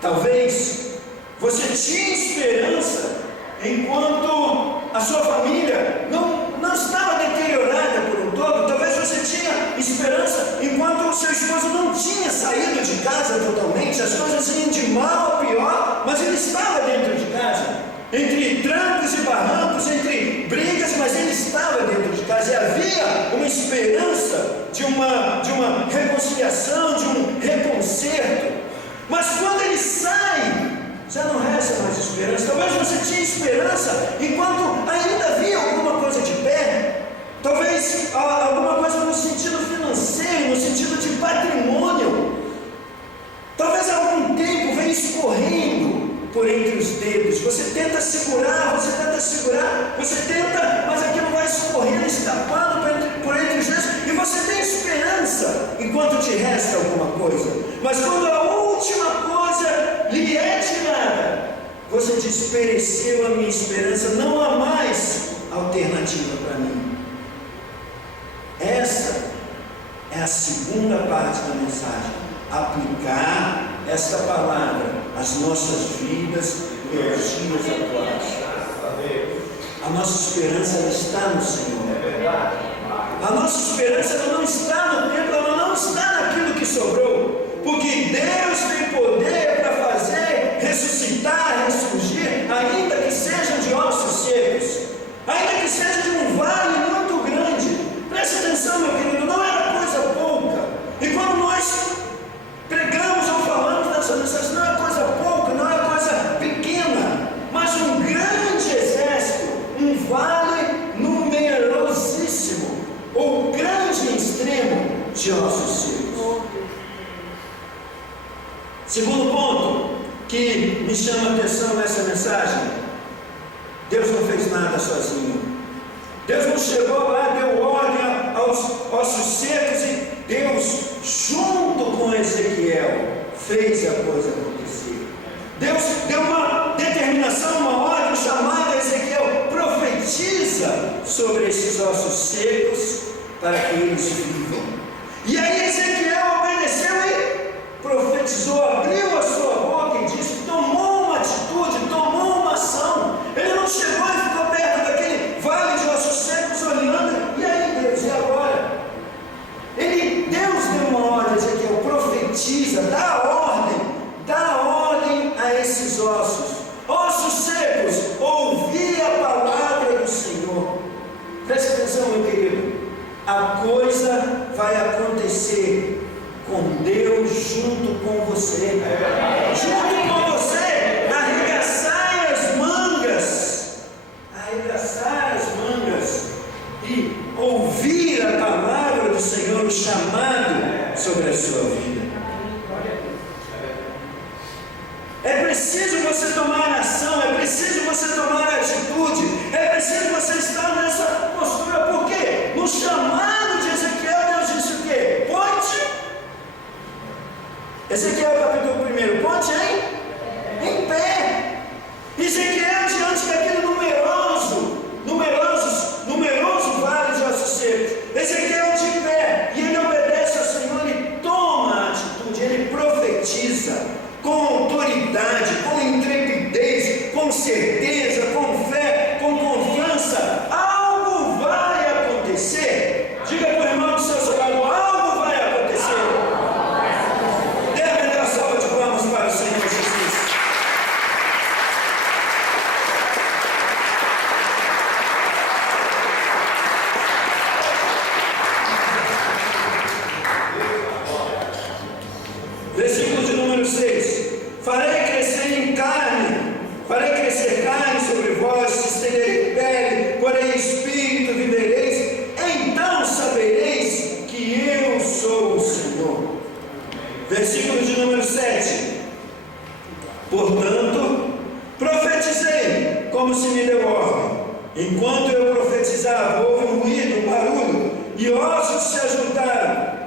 Talvez você tinha esperança enquanto a sua família não estava deteriorada por um todo. Talvez você tinha esperança enquanto o seu esposo não tinha saído de casa totalmente. As coisas iam de mal a pior, mas ele estava dentro de casa, entre trancos e barrancos, entre brigas, mas ele estava dentro de casa, e havia uma esperança de uma reconciliação, de um reconcerto. Mas quando ele sai, já não resta mais esperança. Talvez você tinha esperança enquanto ainda havia alguma coisa de pé, talvez alguma coisa no sentido financeiro, no sentido de patrimônio. Talvez há algum tempo venha escorrendo por entre os dedos. Você tenta segurar, mas aquilo vai escorrendo, escapando por entre os dedos, e você tem esperança enquanto te resta alguma coisa. Mas quando a última coisa lhe é tirada, você diz: pereceu a minha esperança, não há mais alternativa para mim. Essa é a segunda parte da mensagem: aplicar esta palavra às nossas vidas e aos dias atuais. A nossa esperança ela está no Senhor. A nossa esperança ela não está no templo, ela não está naquilo que sobrou, porque Deus tem poder para fazer ressuscitar, ressurgir, ainda que sejam de ossos secos, ainda que seja de um vale muito grande. Preste atenção, meu querido, não era coisa pouca. E quando nós pregamos ou falamos nessa mensagem, não é coisa pouca, não é coisa pequena, mas um grande exército, um vale numerosíssimo, ou grande em extremo de ossos secos. Segundo ponto que me chama a atenção nessa mensagem: Deus não fez nada sozinho. Deus não chegou lá, deu ordem aos ossos secos, e Deus, junto com Ezequiel, fez a coisa acontecer. Deus deu uma determinação, uma ordem chamada: Ezequiel, profetiza sobre esses ossos secos para que eles vivam. E aí Ezequiel obedeceu e profetizou, abriu a sua boca e disse, tomou uma atitude, tomou uma ação. Ele não chegou e ficou perto daquele vale de ossos secos olhando: e aí, Deus, e agora? Deus deu uma ordem, Ezequiel, profetiza, dá ordem a esses ossos secos, ouvi a palavra do Senhor. Preste atenção, meu querido, a coisa vai acontecer com Deus junto com você. Junto com você, arregaçai as mangas e ouvir a palavra do Senhor, o chamado sobre a sua vida. É preciso você tomar ação, é preciso você tomar atitude, é preciso você estar nessa postura. Por quê? No chamado de Ezequiel, Deus disse o quê? Ponte. Ezequiel capítulo 1, ponte em pé. Ezequiel, diante daquele numeroso vale de ossos secos, Ezequiel de pé, e ele obedece ao Senhor e toma a atitude, ele profetiza com autoridade, com intrepidez, com certeza, com fé, com confiança. Algo vai acontecer. Diga para o irmão do seu lado: algo vai acontecer. Deve dar salva de palmas para o Senhor Jesus. Versículo de número 6: farei crescer carne sobre vós, estenderei pele, porém espírito vivereis, então sabereis que eu sou o Senhor. Versículo de número 7: portanto, profetizei como se me deu ordem. Enquanto eu profetizava, houve um ruído, um barulho, e ossos se ajuntaram,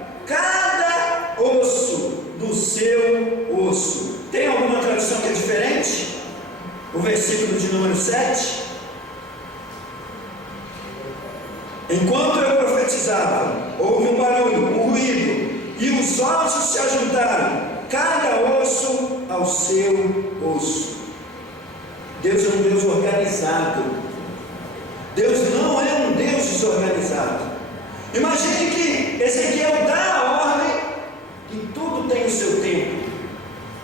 7. Enquanto eu profetizava, houve um barulho, um ruído, e os ossos se ajuntaram, cada osso ao seu osso. Deus é um Deus organizado. Deus não é um Deus desorganizado. Imagine que Ezequiel dá a ordem e tudo tem o seu tempo.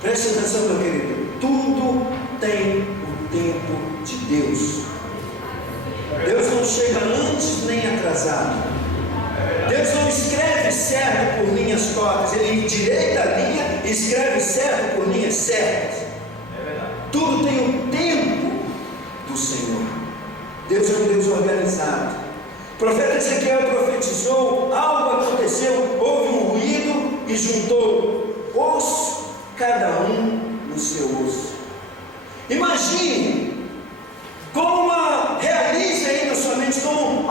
Preste atenção, meu querido. Tudo tem o tempo de Deus. Deus não chega antes nem atrasado. Deus não escreve certo por linhas tortas. Ele endireita a linha e escreve certo por linhas certas. Tudo tem o tempo do Senhor. Deus é um Deus organizado. O profeta Ezequiel profetizou, algo aconteceu, houve um ruído e juntou osso, cada um no seu osso. Imagine como realize aí na sua mente como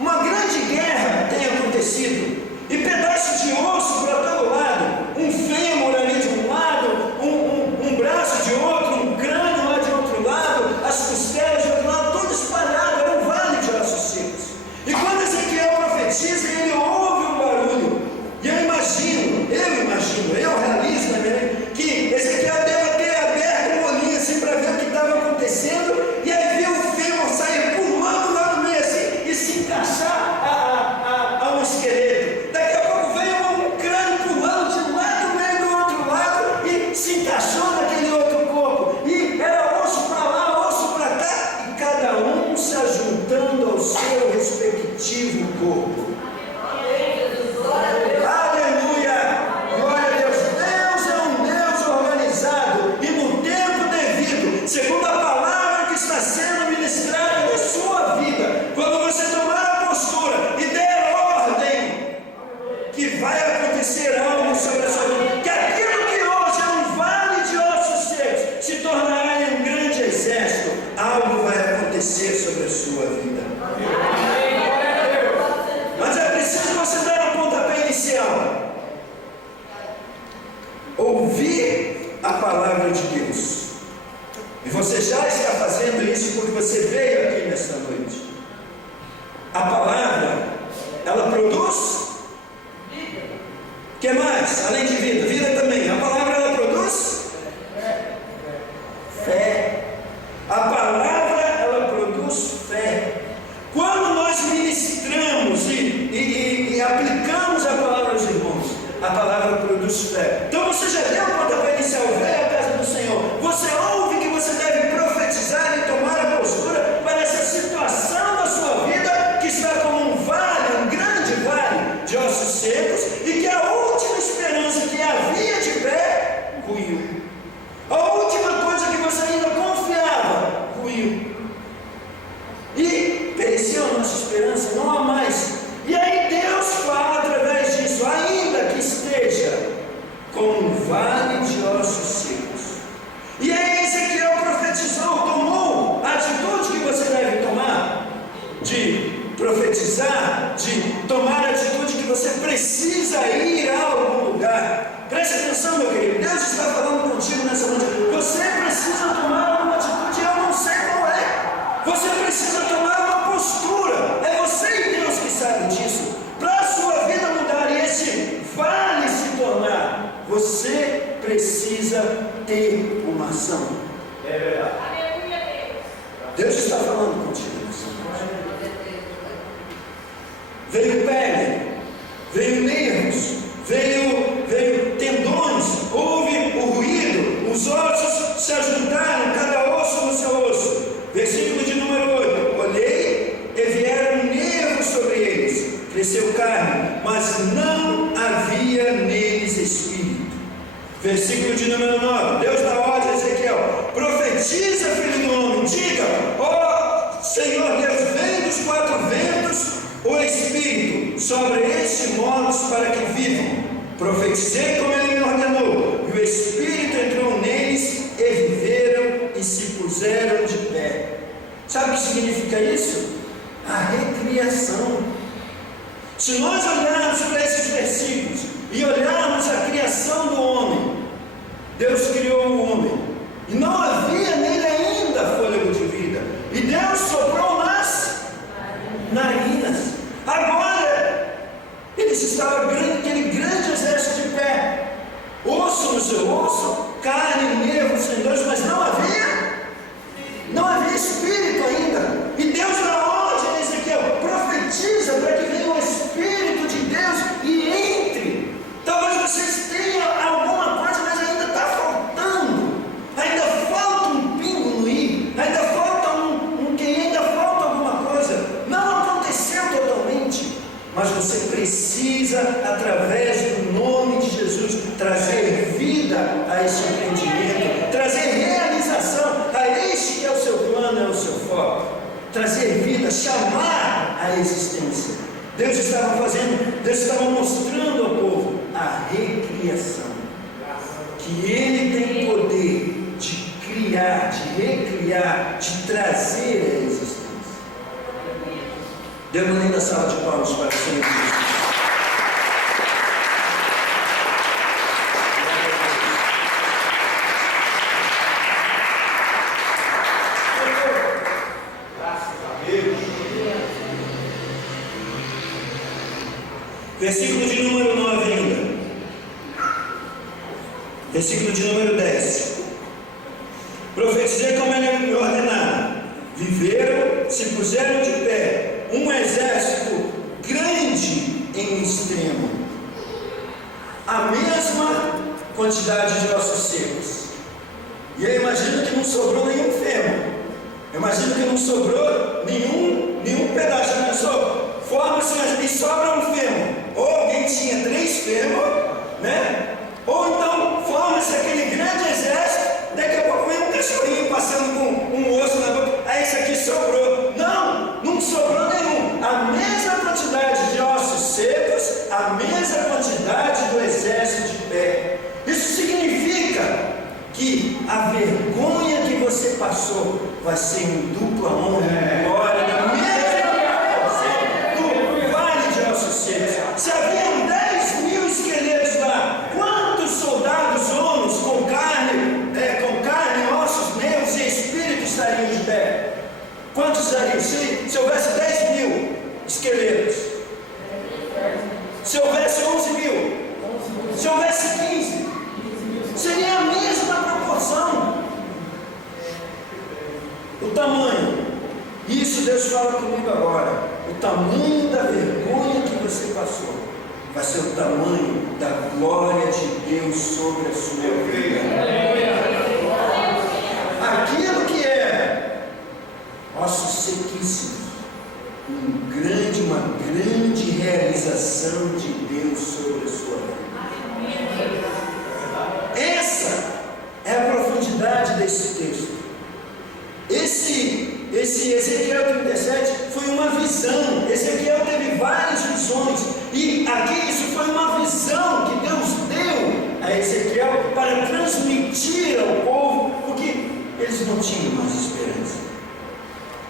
uma grande guerra tem acontecido e pedaços de osso para todo lado, um fêmur ali de um lado, um braço de outro, um crânio lá de outro lado, as costelas de outro lado, tudo espalhado, era um vale de ossos secos. E quando Ezequiel profetiza, ele ouve um barulho, e eu realizo na minha mente que Ezequiel deve ter aberto um olhinho assim para ver o que estava acontecendo, e aí viu o fêmur sair pulando lá no meio assim e se encaixar a um esqueleto. Daqui a pouco veio um crânio pulando de um lado no meio do outro lado e se encaixou naquele outro corpo, e era osso para lá, osso para cá, e cada um se ajuntando ao seu respectivo corpo. Segundo a palavra que está sendo ministrada na sua vida, quando você tomar a postura e der ordem, que vai acontecer algo sobre a sua vida, que aquilo que hoje é um vale de ossos secos se tornará em um grande exército. Algo vai acontecer sobre a sua vida. Mas é preciso você dar o pontapé inicial, ouvir a palavra de Deus. E você já está fazendo isso porque você veio aqui nesta noite. A palavra, ela produz vida. O que mais? Além de vida, vida também. A palavra, ela produz fé. A palavra, ela produz fé. Quando nós ministramos e aplicamos a palavra aos irmãos, a palavra produz fé. Então você já deu o pontapé inicial, veio à casa do Senhor. Você ouve que você deve profetizar e tomar a postura para essa situação da sua vida que está como um vale, um grande vale de ossos secos, e que a última esperança que havia de pé ruiu. A última coisa que você ainda confiava ruiu. E pereceu a nossa esperança, não há mais. E aí Deus fala através disso, ainda que esteja como um vale de ossos secos. E aí Ezequiel profetizou, tomou a atitude que você deve tomar, de profetizar, de tomar a atitude que você precisa ir a algum lugar. Preste atenção, meu querido, Deus está falando contigo nessa noite. Você precisa tomar uma atitude, eu não sei qual é. Você precisa tomar uma postura, é você e Deus que sabe disso, para a sua vida mudar e esse vale se tornar. Você precisa ter uma ação. É verdade. Deus está falando contigo nessa noite. Veio pele, veio nervos, veio tendões, houve o ruído, os ossos se ajuntaram, cada osso no seu osso. Versículo de número 8: olhei e vieram nervos sobre eles, cresceu carne, mas não havia neles espírito. Versículo de número 9: Deus dá ordem a Ezequiel: profetiza, filho do homem, diga, ó Senhor Deus, vem dos quatro ventos o Espírito sobre estes mortos para que vivam. Profetizei como ele me ordenou, e o Espírito entrou neles e viveram e se puseram de pé. Sabe o que significa isso? A recriação. Se nós olharmos para esses versículos e olharmos a criação do homem, Deus criou o homem e não havia nele ainda fôlego de estava aquele grande exército de pé, osso no seu osso, carne, nervos, tendões, mas não havia espírito ainda. E Deus dá ordem a Ezequiel: profetiza para que venha o Espírito de Deus e entre. Talvez vocês tenham alguma coisa, mas ainda está faltando. Ainda falta um pingo no i, ainda falta ainda falta alguma coisa. Não aconteceu totalmente, mas você precisa, através do nome de Jesus, trazer vida a esse empreendimento, trazer realização a este que é o seu plano, é o seu foco, trazer vida, chamar a existência. Deus estava mostrando ao povo a recriação, que Ele tem poder de criar, de recriar, de trazer a existência. Dê uma linda salva de palmas para o Senhor Jesus. Versículo de número 9 ainda. Versículo de número 10. Profetizei como ele me ordenara. Viveram, se puseram de pé, um exército grande em extremo. A mesma quantidade de ossos secos. E eu imagino que não sobrou nenhum fêmur. Eu imagino que não sobrou nenhum pedaço. Já pensou? Forma-se e sobra um fêmur. Ou alguém tinha 3 fêmur, né? Ou então forma-se aquele grande exército. Daqui a pouco vem um cachorrinho passando com um osso na boca. Aí esse aqui sobrou. Não sobrou nenhum. A mesma quantidade de ossos secos, a mesma quantidade do exército de pé. Isso significa que a vergonha que você passou vai ser em dupla honra e glória da mesma do vale de ossos secos. Se haviam 10.000 esqueletos lá, quantos soldados, homens com carne, ossos, nervos e espírito estariam de pé? Quantos estariam? Se houvesse 10.000 esqueletos, se houvesse 11.000, se houvesse 15, seria a mesma proporção. O tamanho, isso Deus fala comigo agora, o tamanho da vergonha que você passou vai ser o tamanho da glória de Deus sobre a sua vida. Aquilo que é ossos sequíssimos, uma grande realização de Deus sobre a sua vida. Essa é a profundidade desse texto. Esse Ezequiel 37 foi uma visão. Ezequiel teve várias visões, e aqui isso foi uma visão que Deus deu a Ezequiel para transmitir ao povo, porque eles não tinham mais esperança.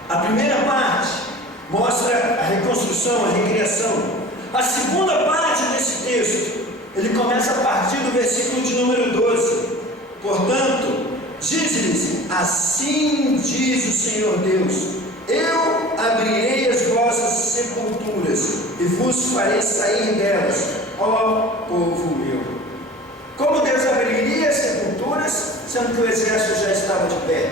A primeira parte mostra a reconstrução, a recriação. A segunda parte desse texto, ele começa a partir do versículo de número 12. Portanto, diz-lhes: assim diz o Senhor Deus: eu abrirei as vossas sepulturas e vos farei sair delas, ó povo meu. Como Deus abriria as sepulturas, sendo que o exército já estava de pé?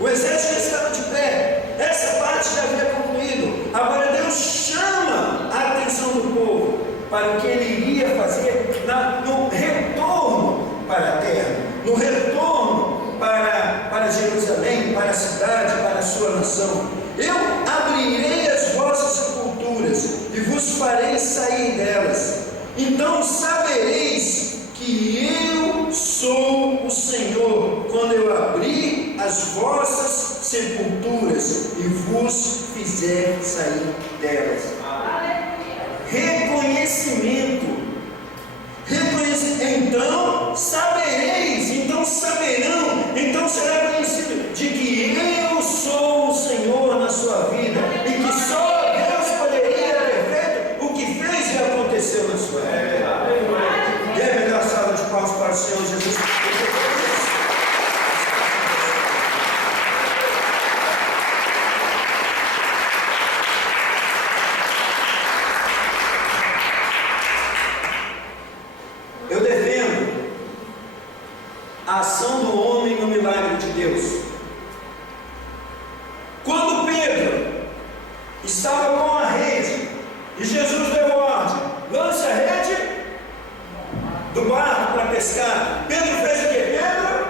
O exército já estava de pé, essa parte já havia concluído. Agora Deus chama a atenção do povo para o que ele iria fazer no retorno para a terra, no retorno para Jerusalém, para a cidade, para a sua nação. Eu abrirei as vossas sepulturas e vos farei sair delas. Então sabereis que eu sou o Senhor, quando eu abrir as vossas sepulturas e vos fizer sair delas. Reconhecimento. Então sabereis, então saberão, então será conhecido de que eu sou o Senhor na sua vida, e que só Deus poderia ter feito o que fez e aconteceu na sua vida. E é melhor salva de palmas para o Senhor Jesus. eu defendo a ação do homem no milagre de Deus. Quando Pedro estava com a rede e Jesus deu ordem: lance a rede do barco para pescar. Pedro fez o que? Pedro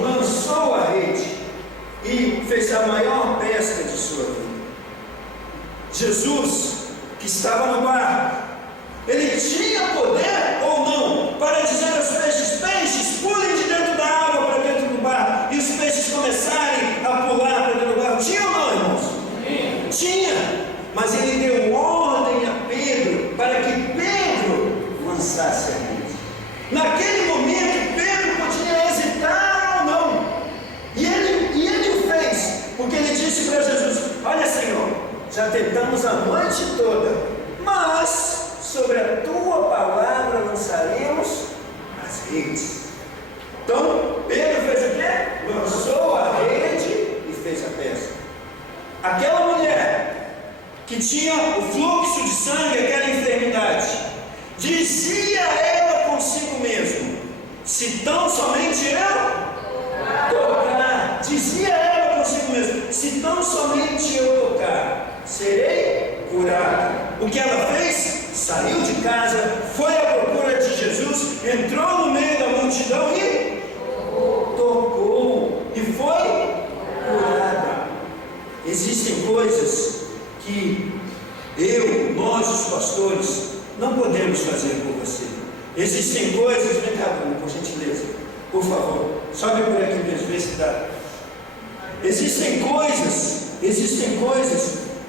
lançou a rede e fez a maior pesca de sua vida. Jesus, que estava no barco, ele tinha poder ou não para dizer aos peixes: peixes, pulem de dentro da água para dentro do barco, e os peixes começarem a pular para dentro do barco? Tinha ou não, irmãos? Tinha, mas ele deu ordem a Pedro para que Pedro lançasse a rede. Naquele momento, Pedro podia hesitar ou não, e ele o fez, porque ele disse para Jesus: olha, Senhor, já tentamos a noite toda, mas sobre a tua palavra lançaremos as redes. Então, Pedro fez o quê? Lançou a rede e fez a pesca. Aquela mulher que tinha o fluxo de sangue, aquela enfermidade, dizia ela consigo mesma: se tão somente eu tocar, dizia ela consigo mesma, se tão somente eu tocar, serei curada. O que ela fez? Saiu de casa, foi à procura de Jesus, entrou no meio da multidão e tocou, e foi curada. Existem coisas que nós os pastores, não podemos fazer por você. Existem coisas, vem cá, Bruno, por gentileza, por favor, sobe por aqui mesmo, vê se dá. Existem coisas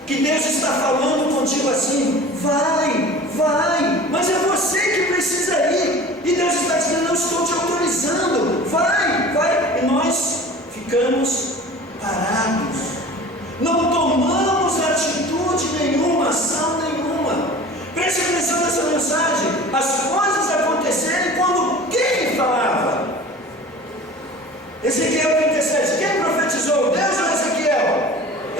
que Deus está falando contigo assim: vai, mas é você que precisa ir, e Deus está dizendo: não estou te autorizando, vai, e nós ficamos parados, não tomamos atitude nenhuma, ação nenhuma. Preste atenção nessa mensagem: as coisas acontecerem quando quem falava? Ezequiel 37, quem profetizou? Deus ou Ezequiel?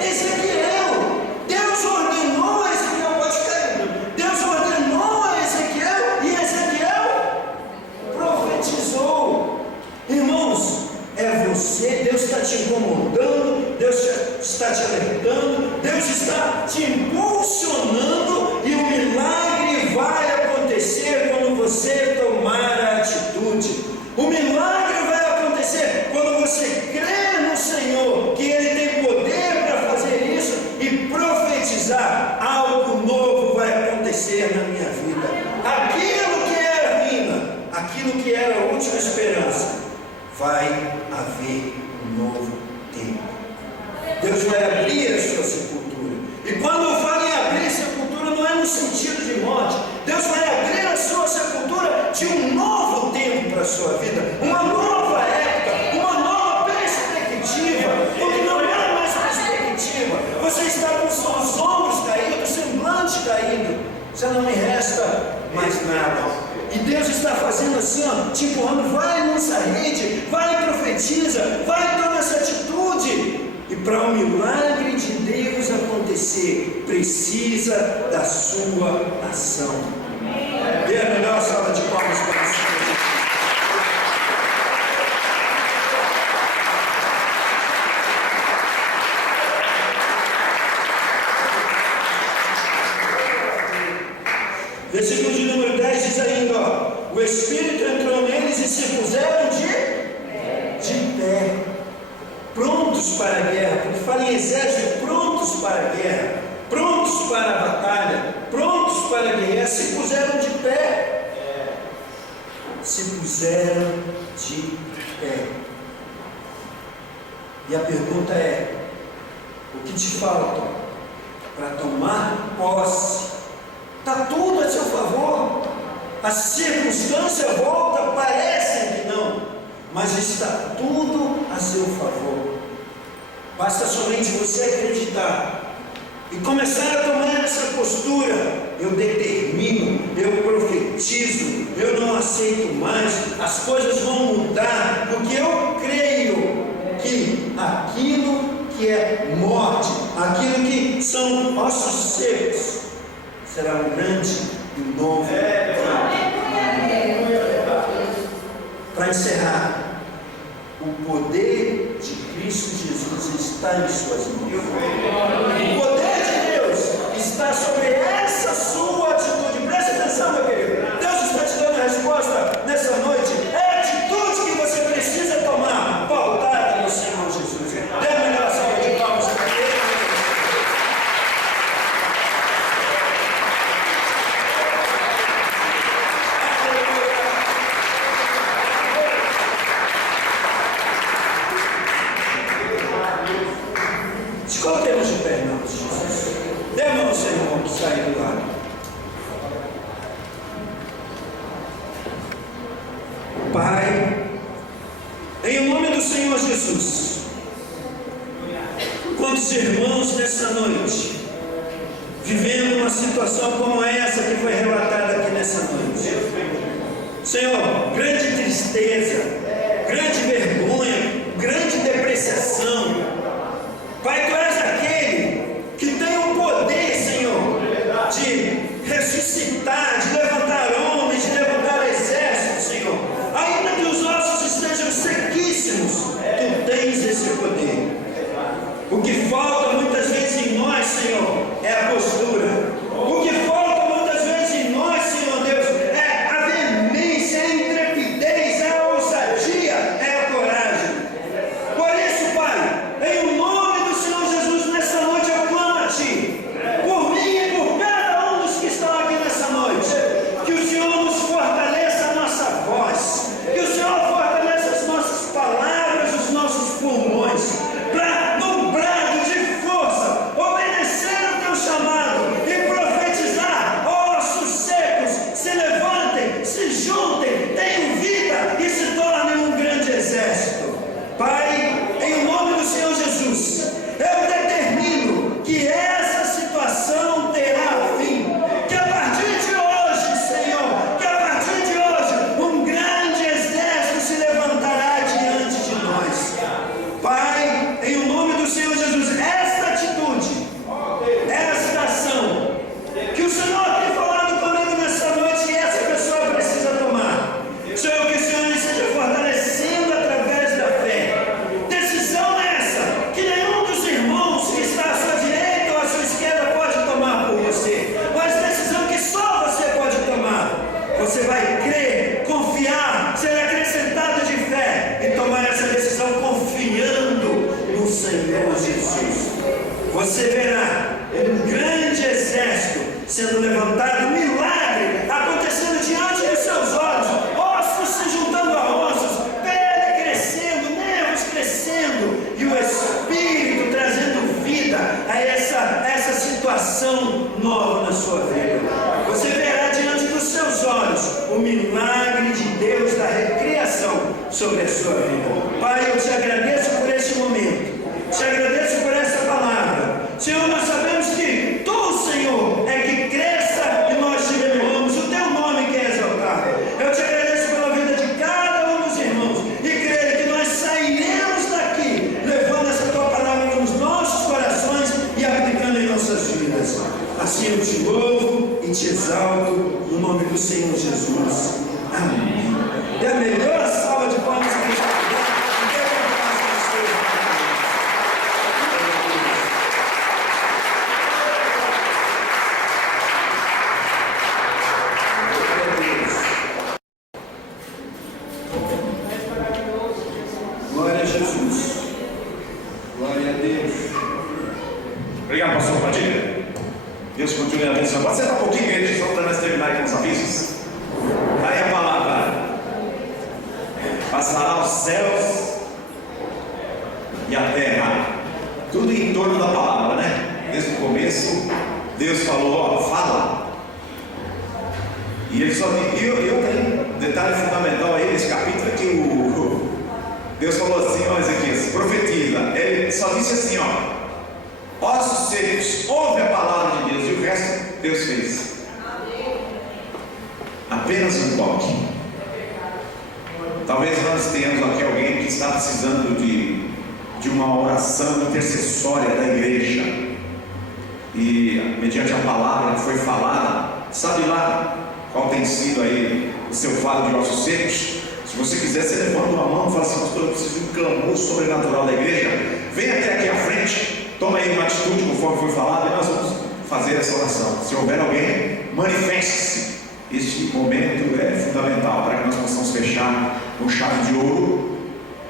Ezequiel. Deus ordenou a Ezequiel, pode ficar indo. Deus ordenou a Ezequiel e Ezequiel profetizou. Irmãos, é você, Deus está te incomodando, Deus está te alertando, Deus está te impulsionando, e o milagre vai acontecer quando você tomar a atitude. O milagre vai acontecer quando você crer no Senhor, que Ele tem poder para fazer isso e profetizar. Algo novo vai acontecer na minha vida. Aquilo que era ruína, aquilo que era a última esperança, vai haver um novo tempo. Deus vai abrir a sua sepultura. E quando eu falo em abrir sepultura, não é no sentido de morte. Deus vai abrir a sua sepultura de um novo tempo para a sua vida, uma nova época, uma nova perspectiva, porque não é mais perspectiva. Você está com os seus ombros caídos, o semblante caído, já não me resta mais nada. E Deus está fazendo assim, ó, te empurrando: vai nessa rede, vai, profetiza, vai, toma essa atitude. E para o milagre de Deus acontecer, precisa da sua ação. Dê a melhor salva de palmas para o Senhor. Versículo de número 10 diz ainda, ó: o Espírito entrou neles e se puseram de pé, prontos para a guerra. Porque fala em exército, prontos para a guerra, prontos para a batalha, prontos para a guerra. Se puseram de pé, se puseram de pé. E a pergunta é: o que te falta para tomar posse? Está tudo a seu favor, a circunstância volta, parece que não, mas está tudo a seu favor. Basta somente você acreditar e começar a tomar essa postura: eu determino, eu profetizo, eu não aceito mais, as coisas vão mudar, porque eu creio que aquilo que é morte, aquilo que são ossos secos, será um grande e novo tempo. encerrar, o poder de Cristo Jesus está em suas mãos. O poder de Deus está sobre essa sua atitude. Preste atenção, meu querido. Deus está te dando a resposta nessa noite. É a atitude que você precisa tomar, pautada no Senhor Jesus. Dê a melhor salva de palmas para Ele. Se coloquemos de pé, irmãos Jesus. Dê a mão ao seu irmão que está aí do lado. Pai, em nome do Senhor Jesus, quantos irmãos nessa noite, vivendo uma situação como essa que foi relatada aqui nessa noite. Senhor, grande tristeza, grande vergonha, grande depreciação. Pai, Tu és aquele que tem o poder, Senhor, de ressuscitar, de levantar homens, de levantar exércitos, Senhor. Ainda que os ossos estejam sequíssimos, Tu tens esse poder. O que falta muitas vezes em nós, Senhor, é a postura. O que falta muitas vezes em nós, Senhor Deus, é a veemência, é a intrepidez, é a ousadia, é a coragem. Por isso, Pai, em nome do Senhor Jesus, nessa noite eu clamo a Ti, por mim e por cada um dos que estão aqui nessa noite, que o Senhor nos fortaleça a nossa voz, que o Senhor fortaleça as nossas palavras, os nossos pulmões, para no brado de força obedecer o Teu chamado e profetizar: ossos secos se levantem, se juntem, tenham vida e se tornem um grande exército. Pai, em nome do Senhor Jesus, eu determino que essa situação terá fim, que a partir de hoje, Senhor, que a partir de hoje um grande exército se levantará diante de nós. Pai, em nome do Senhor Jesus, esta atitude, esta ação, que o Senhor tem falado comigo nessa noite, que essa pessoa precisa tomar. Senhor, que o Senhor esteja fortalecendo através da fé. Decisão essa que nenhum dos irmãos que está à sua direita ou à sua esquerda pode tomar por você, mas decisão que só você pode tomar. Você vai crer, confiar, ser acrescentado de fé e tomar essa decisão confiando no Senhor Jesus. Você verá um grande exército sendo levantado, um milagre acontecendo diante dos seus olhos, ossos se juntando a ossos, pele crescendo, nervos crescendo e o Espírito trazendo vida a essa situação nova na sua vida. Você verá diante dos seus olhos o milagre de Deus da recriação sobre a sua vida. Pai, eu te agradeço por este momento, te agradeço por essa palavra. Senhor, nós sabemos que Tu, Senhor, é que cresça e nós te revelamos, o Teu nome que é exaltado. Eu te agradeço pela vida de cada um dos irmãos e creio que nós sairemos daqui levando essa Tua palavra nos nossos corações e aplicando em nossas vidas. Assim eu te louvo e te exalto no nome do Senhor Jesus. Amém. E a melhor salva de palmas que a gente Obrigado, pastor Padilha. Deus continue abençoando. Pode sentar um pouquinho, queridos, só para nós terminar com os avisos. Aí a palavra: passará os céus e a terra, tudo em torno da palavra, né? Desde o começo, Deus falou: ó, fala. E ele só eu tenho um detalhe fundamental aí nesse capítulo: é que Deus falou assim, ó, Ezequias, profetiza. Ele só disse assim, ó: ossos secos, ouve a palavra de Deus, e o resto Deus fez. Apenas um toque. Talvez nós tenhamos aqui alguém que está precisando de uma oração intercessória da igreja, e mediante a palavra que foi falada, sabe lá qual tem sido aí o seu falo de ossos secos? Se você quiser, você levanta uma mão e fala assim: pastor, eu preciso de um clamor sobrenatural da igreja. Vem até aqui à frente, toma aí uma atitude conforme foi falado, e nós vamos fazer essa oração. Se houver alguém, manifeste-se. Este momento é fundamental para que nós possamos fechar com chave de ouro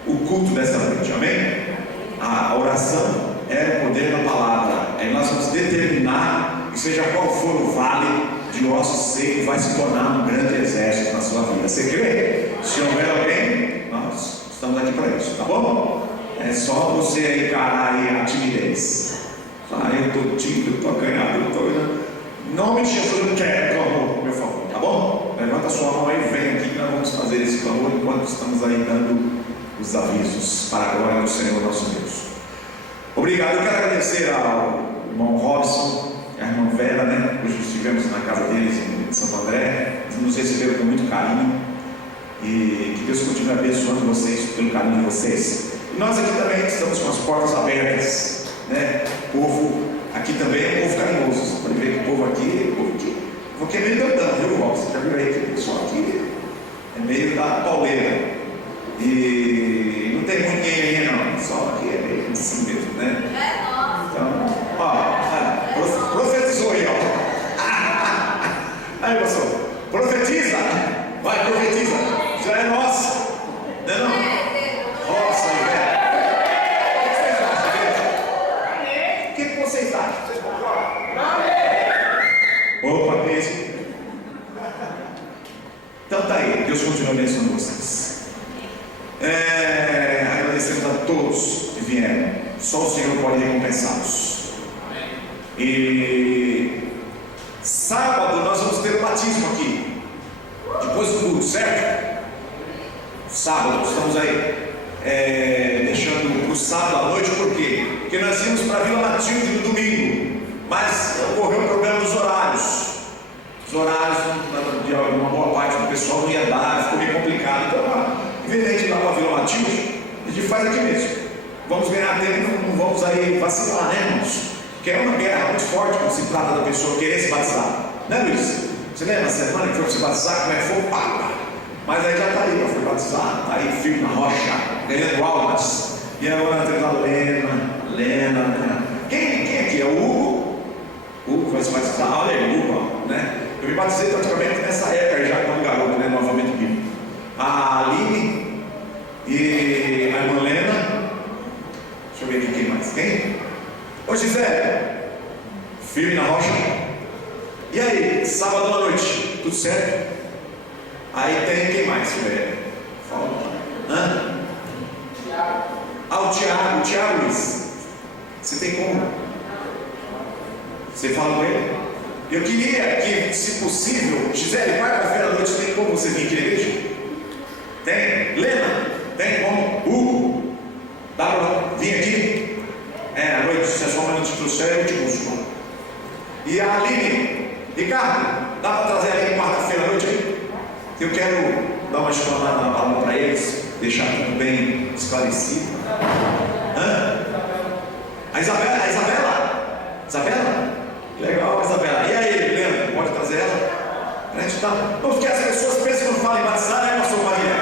o culto desta noite, amém? A oração é o poder da palavra. Aí nós vamos determinar que seja qual for o vale de ossos secos, vai se tornar um grande exército na sua vida. Você crê? Se houver alguém, nós estamos aqui para isso, tá bom? É só você encarar aí a timidez. Eu estou tímido, eu estou acanhado, eu estou... Em nome de Jesus, eu não quero clamor, por favor, tá bom? Levanta a sua mão aí, vem aqui, nós vamos fazer esse clamor enquanto estamos aí dando os avisos para a glória do Senhor nosso Deus. Obrigado. Eu quero agradecer ao irmão Robson, a irmã Vera, né? Hoje estivemos na casa deles em Santo André, eles nos receberam com muito carinho, e que Deus continue abençoando vocês pelo carinho de vocês. E nós aqui também estamos com as portas abertas, né? O povo aqui também é um povo carinhoso. Você pode ver que o povo aqui é meio grandão, viu, Robson? Você já viu aí que o pessoal aqui é meio da pauleira. E não tem muito ninguém não, só aqui é meio assim mesmo, né? Então, ó, profetizou aí, ó. Aí, pastor, profetiza, vai, profetiza, já é nosso, não é não? Nossa, velho. O que vocês acham? Vocês concordam? Opa, beijo. Então tá aí, Deus continua abençoando vocês. Agradecemos a todos que vieram. Só o Senhor pode recompensá-los. E sábado nós vamos ter o batismo aqui, depois do culto, certo? Sábado, estamos aí deixando para o sábado à noite. Por quê? Porque nós íamos para a Vila Matilde no domingo, mas ocorreu um problema dos horários. Os horários de uma boa parte do pessoal não ia dar, ficou meio complicado. Então, em vez de a gente ir lá para a Vila Matilde, a gente faz aqui mesmo. Vamos ganhar tempo, não vamos aí vacilar, né, irmãos? Porque é uma guerra muito forte quando se trata da pessoa querer se batizar, né, Luiz? Você lembra a semana que foi se batizar, como é que foi? Mas aí já está aí, foi batizado, está aí firme na rocha, ganhando almas. E agora temos a Lena. Quem aqui é o Hugo? Hugo vai se batizar, olha aí, Hugo, né? Eu me batizei praticamente nessa época, já quando garoto, né, novamente bíblico. A Aline e a irmã Lena. Deixa eu ver aqui quem mais. Quem? Ô Gisele, firme na rocha. E aí, sábado à noite, tudo certo? Aí tem quem mais, velho? Fala. O Tiago Luiz. Você tem como? Você fala com ele? Eu queria que, se possível, Gisele, quarta-feira à noite tem como você vir aqui na igreja? Tem? Lena, tem como? Hugo, dá para vir aqui? À noite, se a sua mãe não te trouxer, eu te busco. E a Aline, Ricardo, dá para trazer ali quarta-feira à noite aí? Eu quero dar uma explanada na palavra para eles, deixar tudo bem esclarecido. A Isabela? Legal, Isabela. E aí, Leandro, pode trazer ela? A gente tá... Porque as pessoas pensam que não falam em batizar, né, pastor Maria?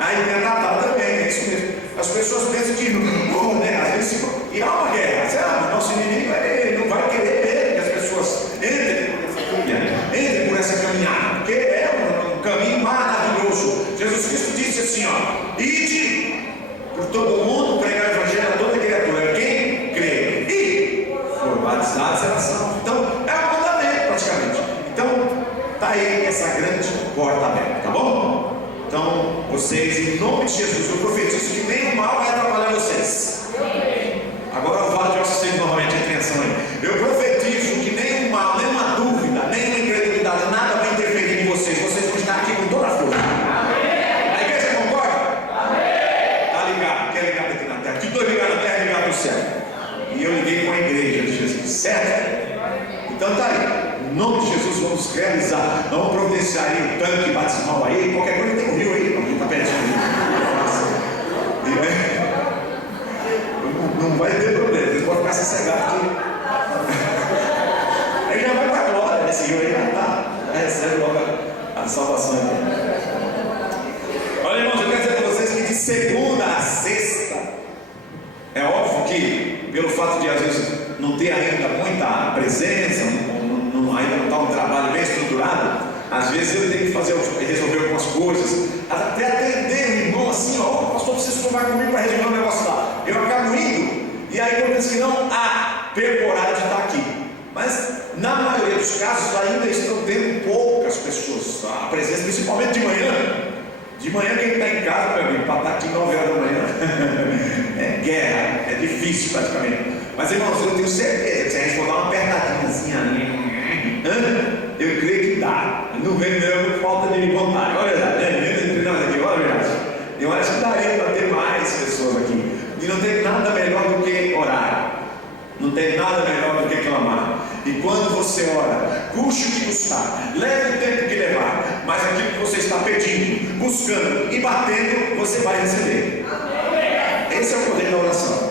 Aí, Natal também, é isso mesmo. As pessoas pensam que, né, às vezes, e há uma guerra. Sabe? Nosso inimigo não vai querer ver que as pessoas entrem por essa caminhada, porque é um caminho maravilhoso. Jesus Cristo disse assim, ó: ide por todo mundo, pregar o evangelho a toda criatura. Quem crê e for batizado será salvo. Então, é um mandamento praticamente. Então, está aí essa grande porta aberta, tá bom? Então, vocês, em nome de Jesus, eu profetizo que nenhum mal vai atrapalhar vocês. Agora eu falo de vocês novamente, a atenção aí. Eu profetizo que nenhum mal, nenhuma dúvida, nenhuma incredulidade, nada vai interferir em vocês. Vocês vão estar aqui com toda a força. A igreja concorda? Está ligado? Quer ligar aqui na terra? Que estou ligado na terra, ligado no céu. E eu liguei com a igreja de Jesus, certo? Então tá aí. Em nome de Jesus vamos realizar. Vamos providenciar aí o tanque batismal aí. Qualquer coisa tem um rio aí, não está pertinho. Não vai ter problema, eles podem ficar sossegados aqui. Aí já vai para a glória, esse rio aí já está. Já recebe logo a salvação aqui. de segunda a sexta. É óbvio que, pelo fato de às vezes não ter ainda muita presença, ainda não está um trabalho bem estruturado, às vezes eu tenho que resolver algumas coisas, até atender o irmão assim, ó, pastor, preciso tomar comigo para resolver um negócio lá. Eu acabo indo, e aí eu penso que não perco o horário de estar aqui. Mas na maioria dos casos ainda estão tendo poucas pessoas, a presença, principalmente de manhã. De manhã quem está em casa, meu amigo, para estar aqui 9 horas da manhã é guerra, é difícil praticamente. Mas irmãos, eu tenho certeza que se a gente for dar uma apertadinha assim, eu creio que dá. Não vem mesmo falta de vontade. Olha a verdade, eu acho que daria para ter mais pessoas aqui. E não tem nada melhor do que orar. Não tem nada melhor do que clamar. E quando você ora, custe o que custar, leve o tempo que levar, mas aquilo que você está pedindo, buscando e batendo, você vai receber. Esse é o poder da oração.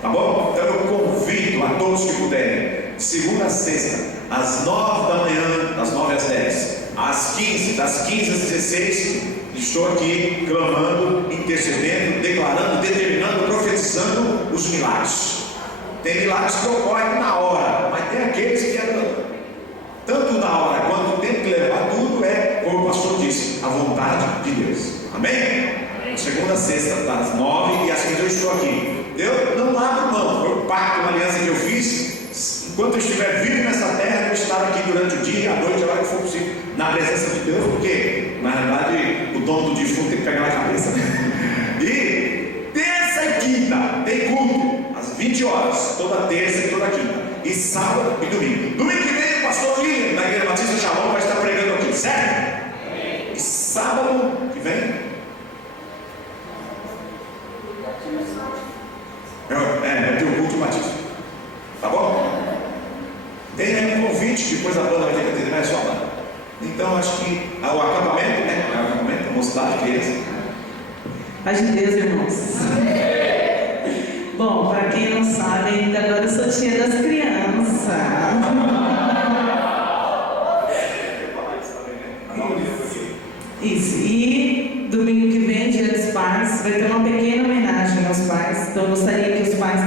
Tá bom? Então eu convido a todos que puderem, de segunda a sexta, às 9 da manhã, das 9 às 10, às 15, das 15 às 16, estou aqui clamando, intercedendo, declarando, determinando, profetizando os milagres. Tem milagres que ocorrem na hora, mas tem aqueles que tanto na hora quanto tem que levar, tudo é, como o pastor disse, a vontade de Deus. Amém? Segunda a sexta, das 9 e às 15 eu estou aqui. Eu não abro mão, foi um pacto, uma aliança que eu fiz. Enquanto eu estiver vivo nessa terra, eu vou estar aqui durante o dia, à noite, a hora que for possível, na presença de Deus, porque na realidade o dono do defunto tem que pegar na cabeça. E terça e quinta tem culto, às 20 horas, toda terça e toda quinta, e sábado e domingo. Domingo que vem, o pastor William, da Igreja Batista Shalom, vai estar pregando aqui, certo? E sábado que vem, vai ter o culto de batismo. Tá bom? Tem um convite, depois a banda vai ter que atender mais só lá. Então acho que o acampamento, né? O acampamento, mocidade, criança. Paz de Deus, irmãos. Bom, para quem não sabe, ainda agora eu sou tia das crianças. Isso. E domingo que vem, Dia dos Pais, vai ter uma pequena homenagem aos pais. Então eu gostaria que os pais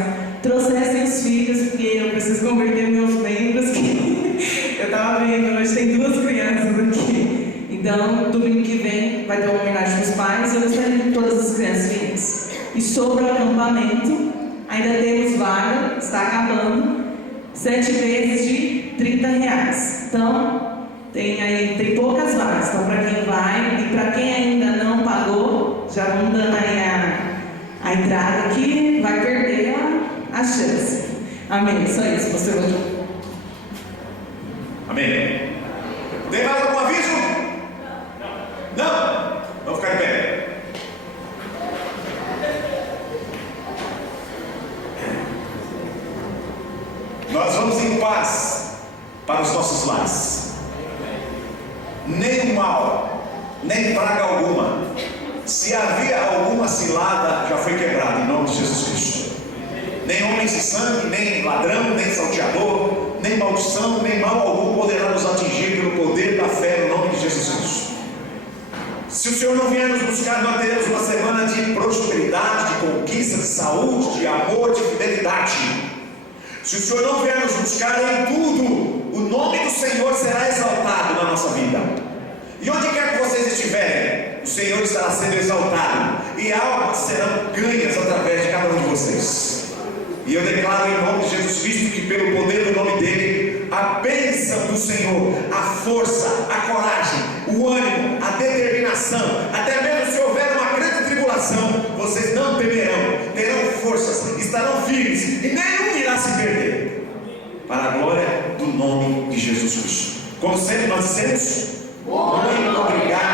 trouxessem os filhos, porque eu preciso converter meus membros. Que eu estava vendo, hoje tem 2 crianças aqui. Então, domingo que vem vai ter uma homenagem aos pais. Eu gostaria que todas as crianças viessem. E sobre o acampamento, ainda temos vaga, está acabando, 7 vezes de R$30. Então, tem poucas vagas. Então, para quem vai e para quem ainda não pagou, já vamos dando aí a entrada aqui, vai perder a chance. Amém. Só isso, você vai. Amém. Tem mais algum aviso? Não? Vamos ficar em pé. Nós vamos em paz para os nossos lares. Nem mal, nem praga alguma. Se havia alguma cilada, já foi quebrada em nome de Jesus Cristo. Nem homens de sangue, nem ladrão, nem salteador, nem maldição, nem mal algum poderá nos atingir pelo poder da fé no nome de Jesus Cristo. Se o Senhor não vier nos buscar, nós teremos uma semana de prosperidade, de conquista, de saúde, de amor, de fidelidade. Se o Senhor não vier nos buscar em tudo, o nome do Senhor será exaltado na nossa vida. E onde quer que vocês estiverem, o Senhor estará sendo exaltado, e almas serão ganhas através de cada um de vocês. E eu declaro em nome de Jesus Cristo que pelo poder do nome dele, a bênção do Senhor, a força, a coragem, o ânimo, a determinação, até mesmo se houver uma grande tribulação, vocês não temerão, terão forças, estarão firmes e nenhum irá se perder, para a glória do nome de Jesus Cristo. Como sempre nós dissemos, muito obrigado.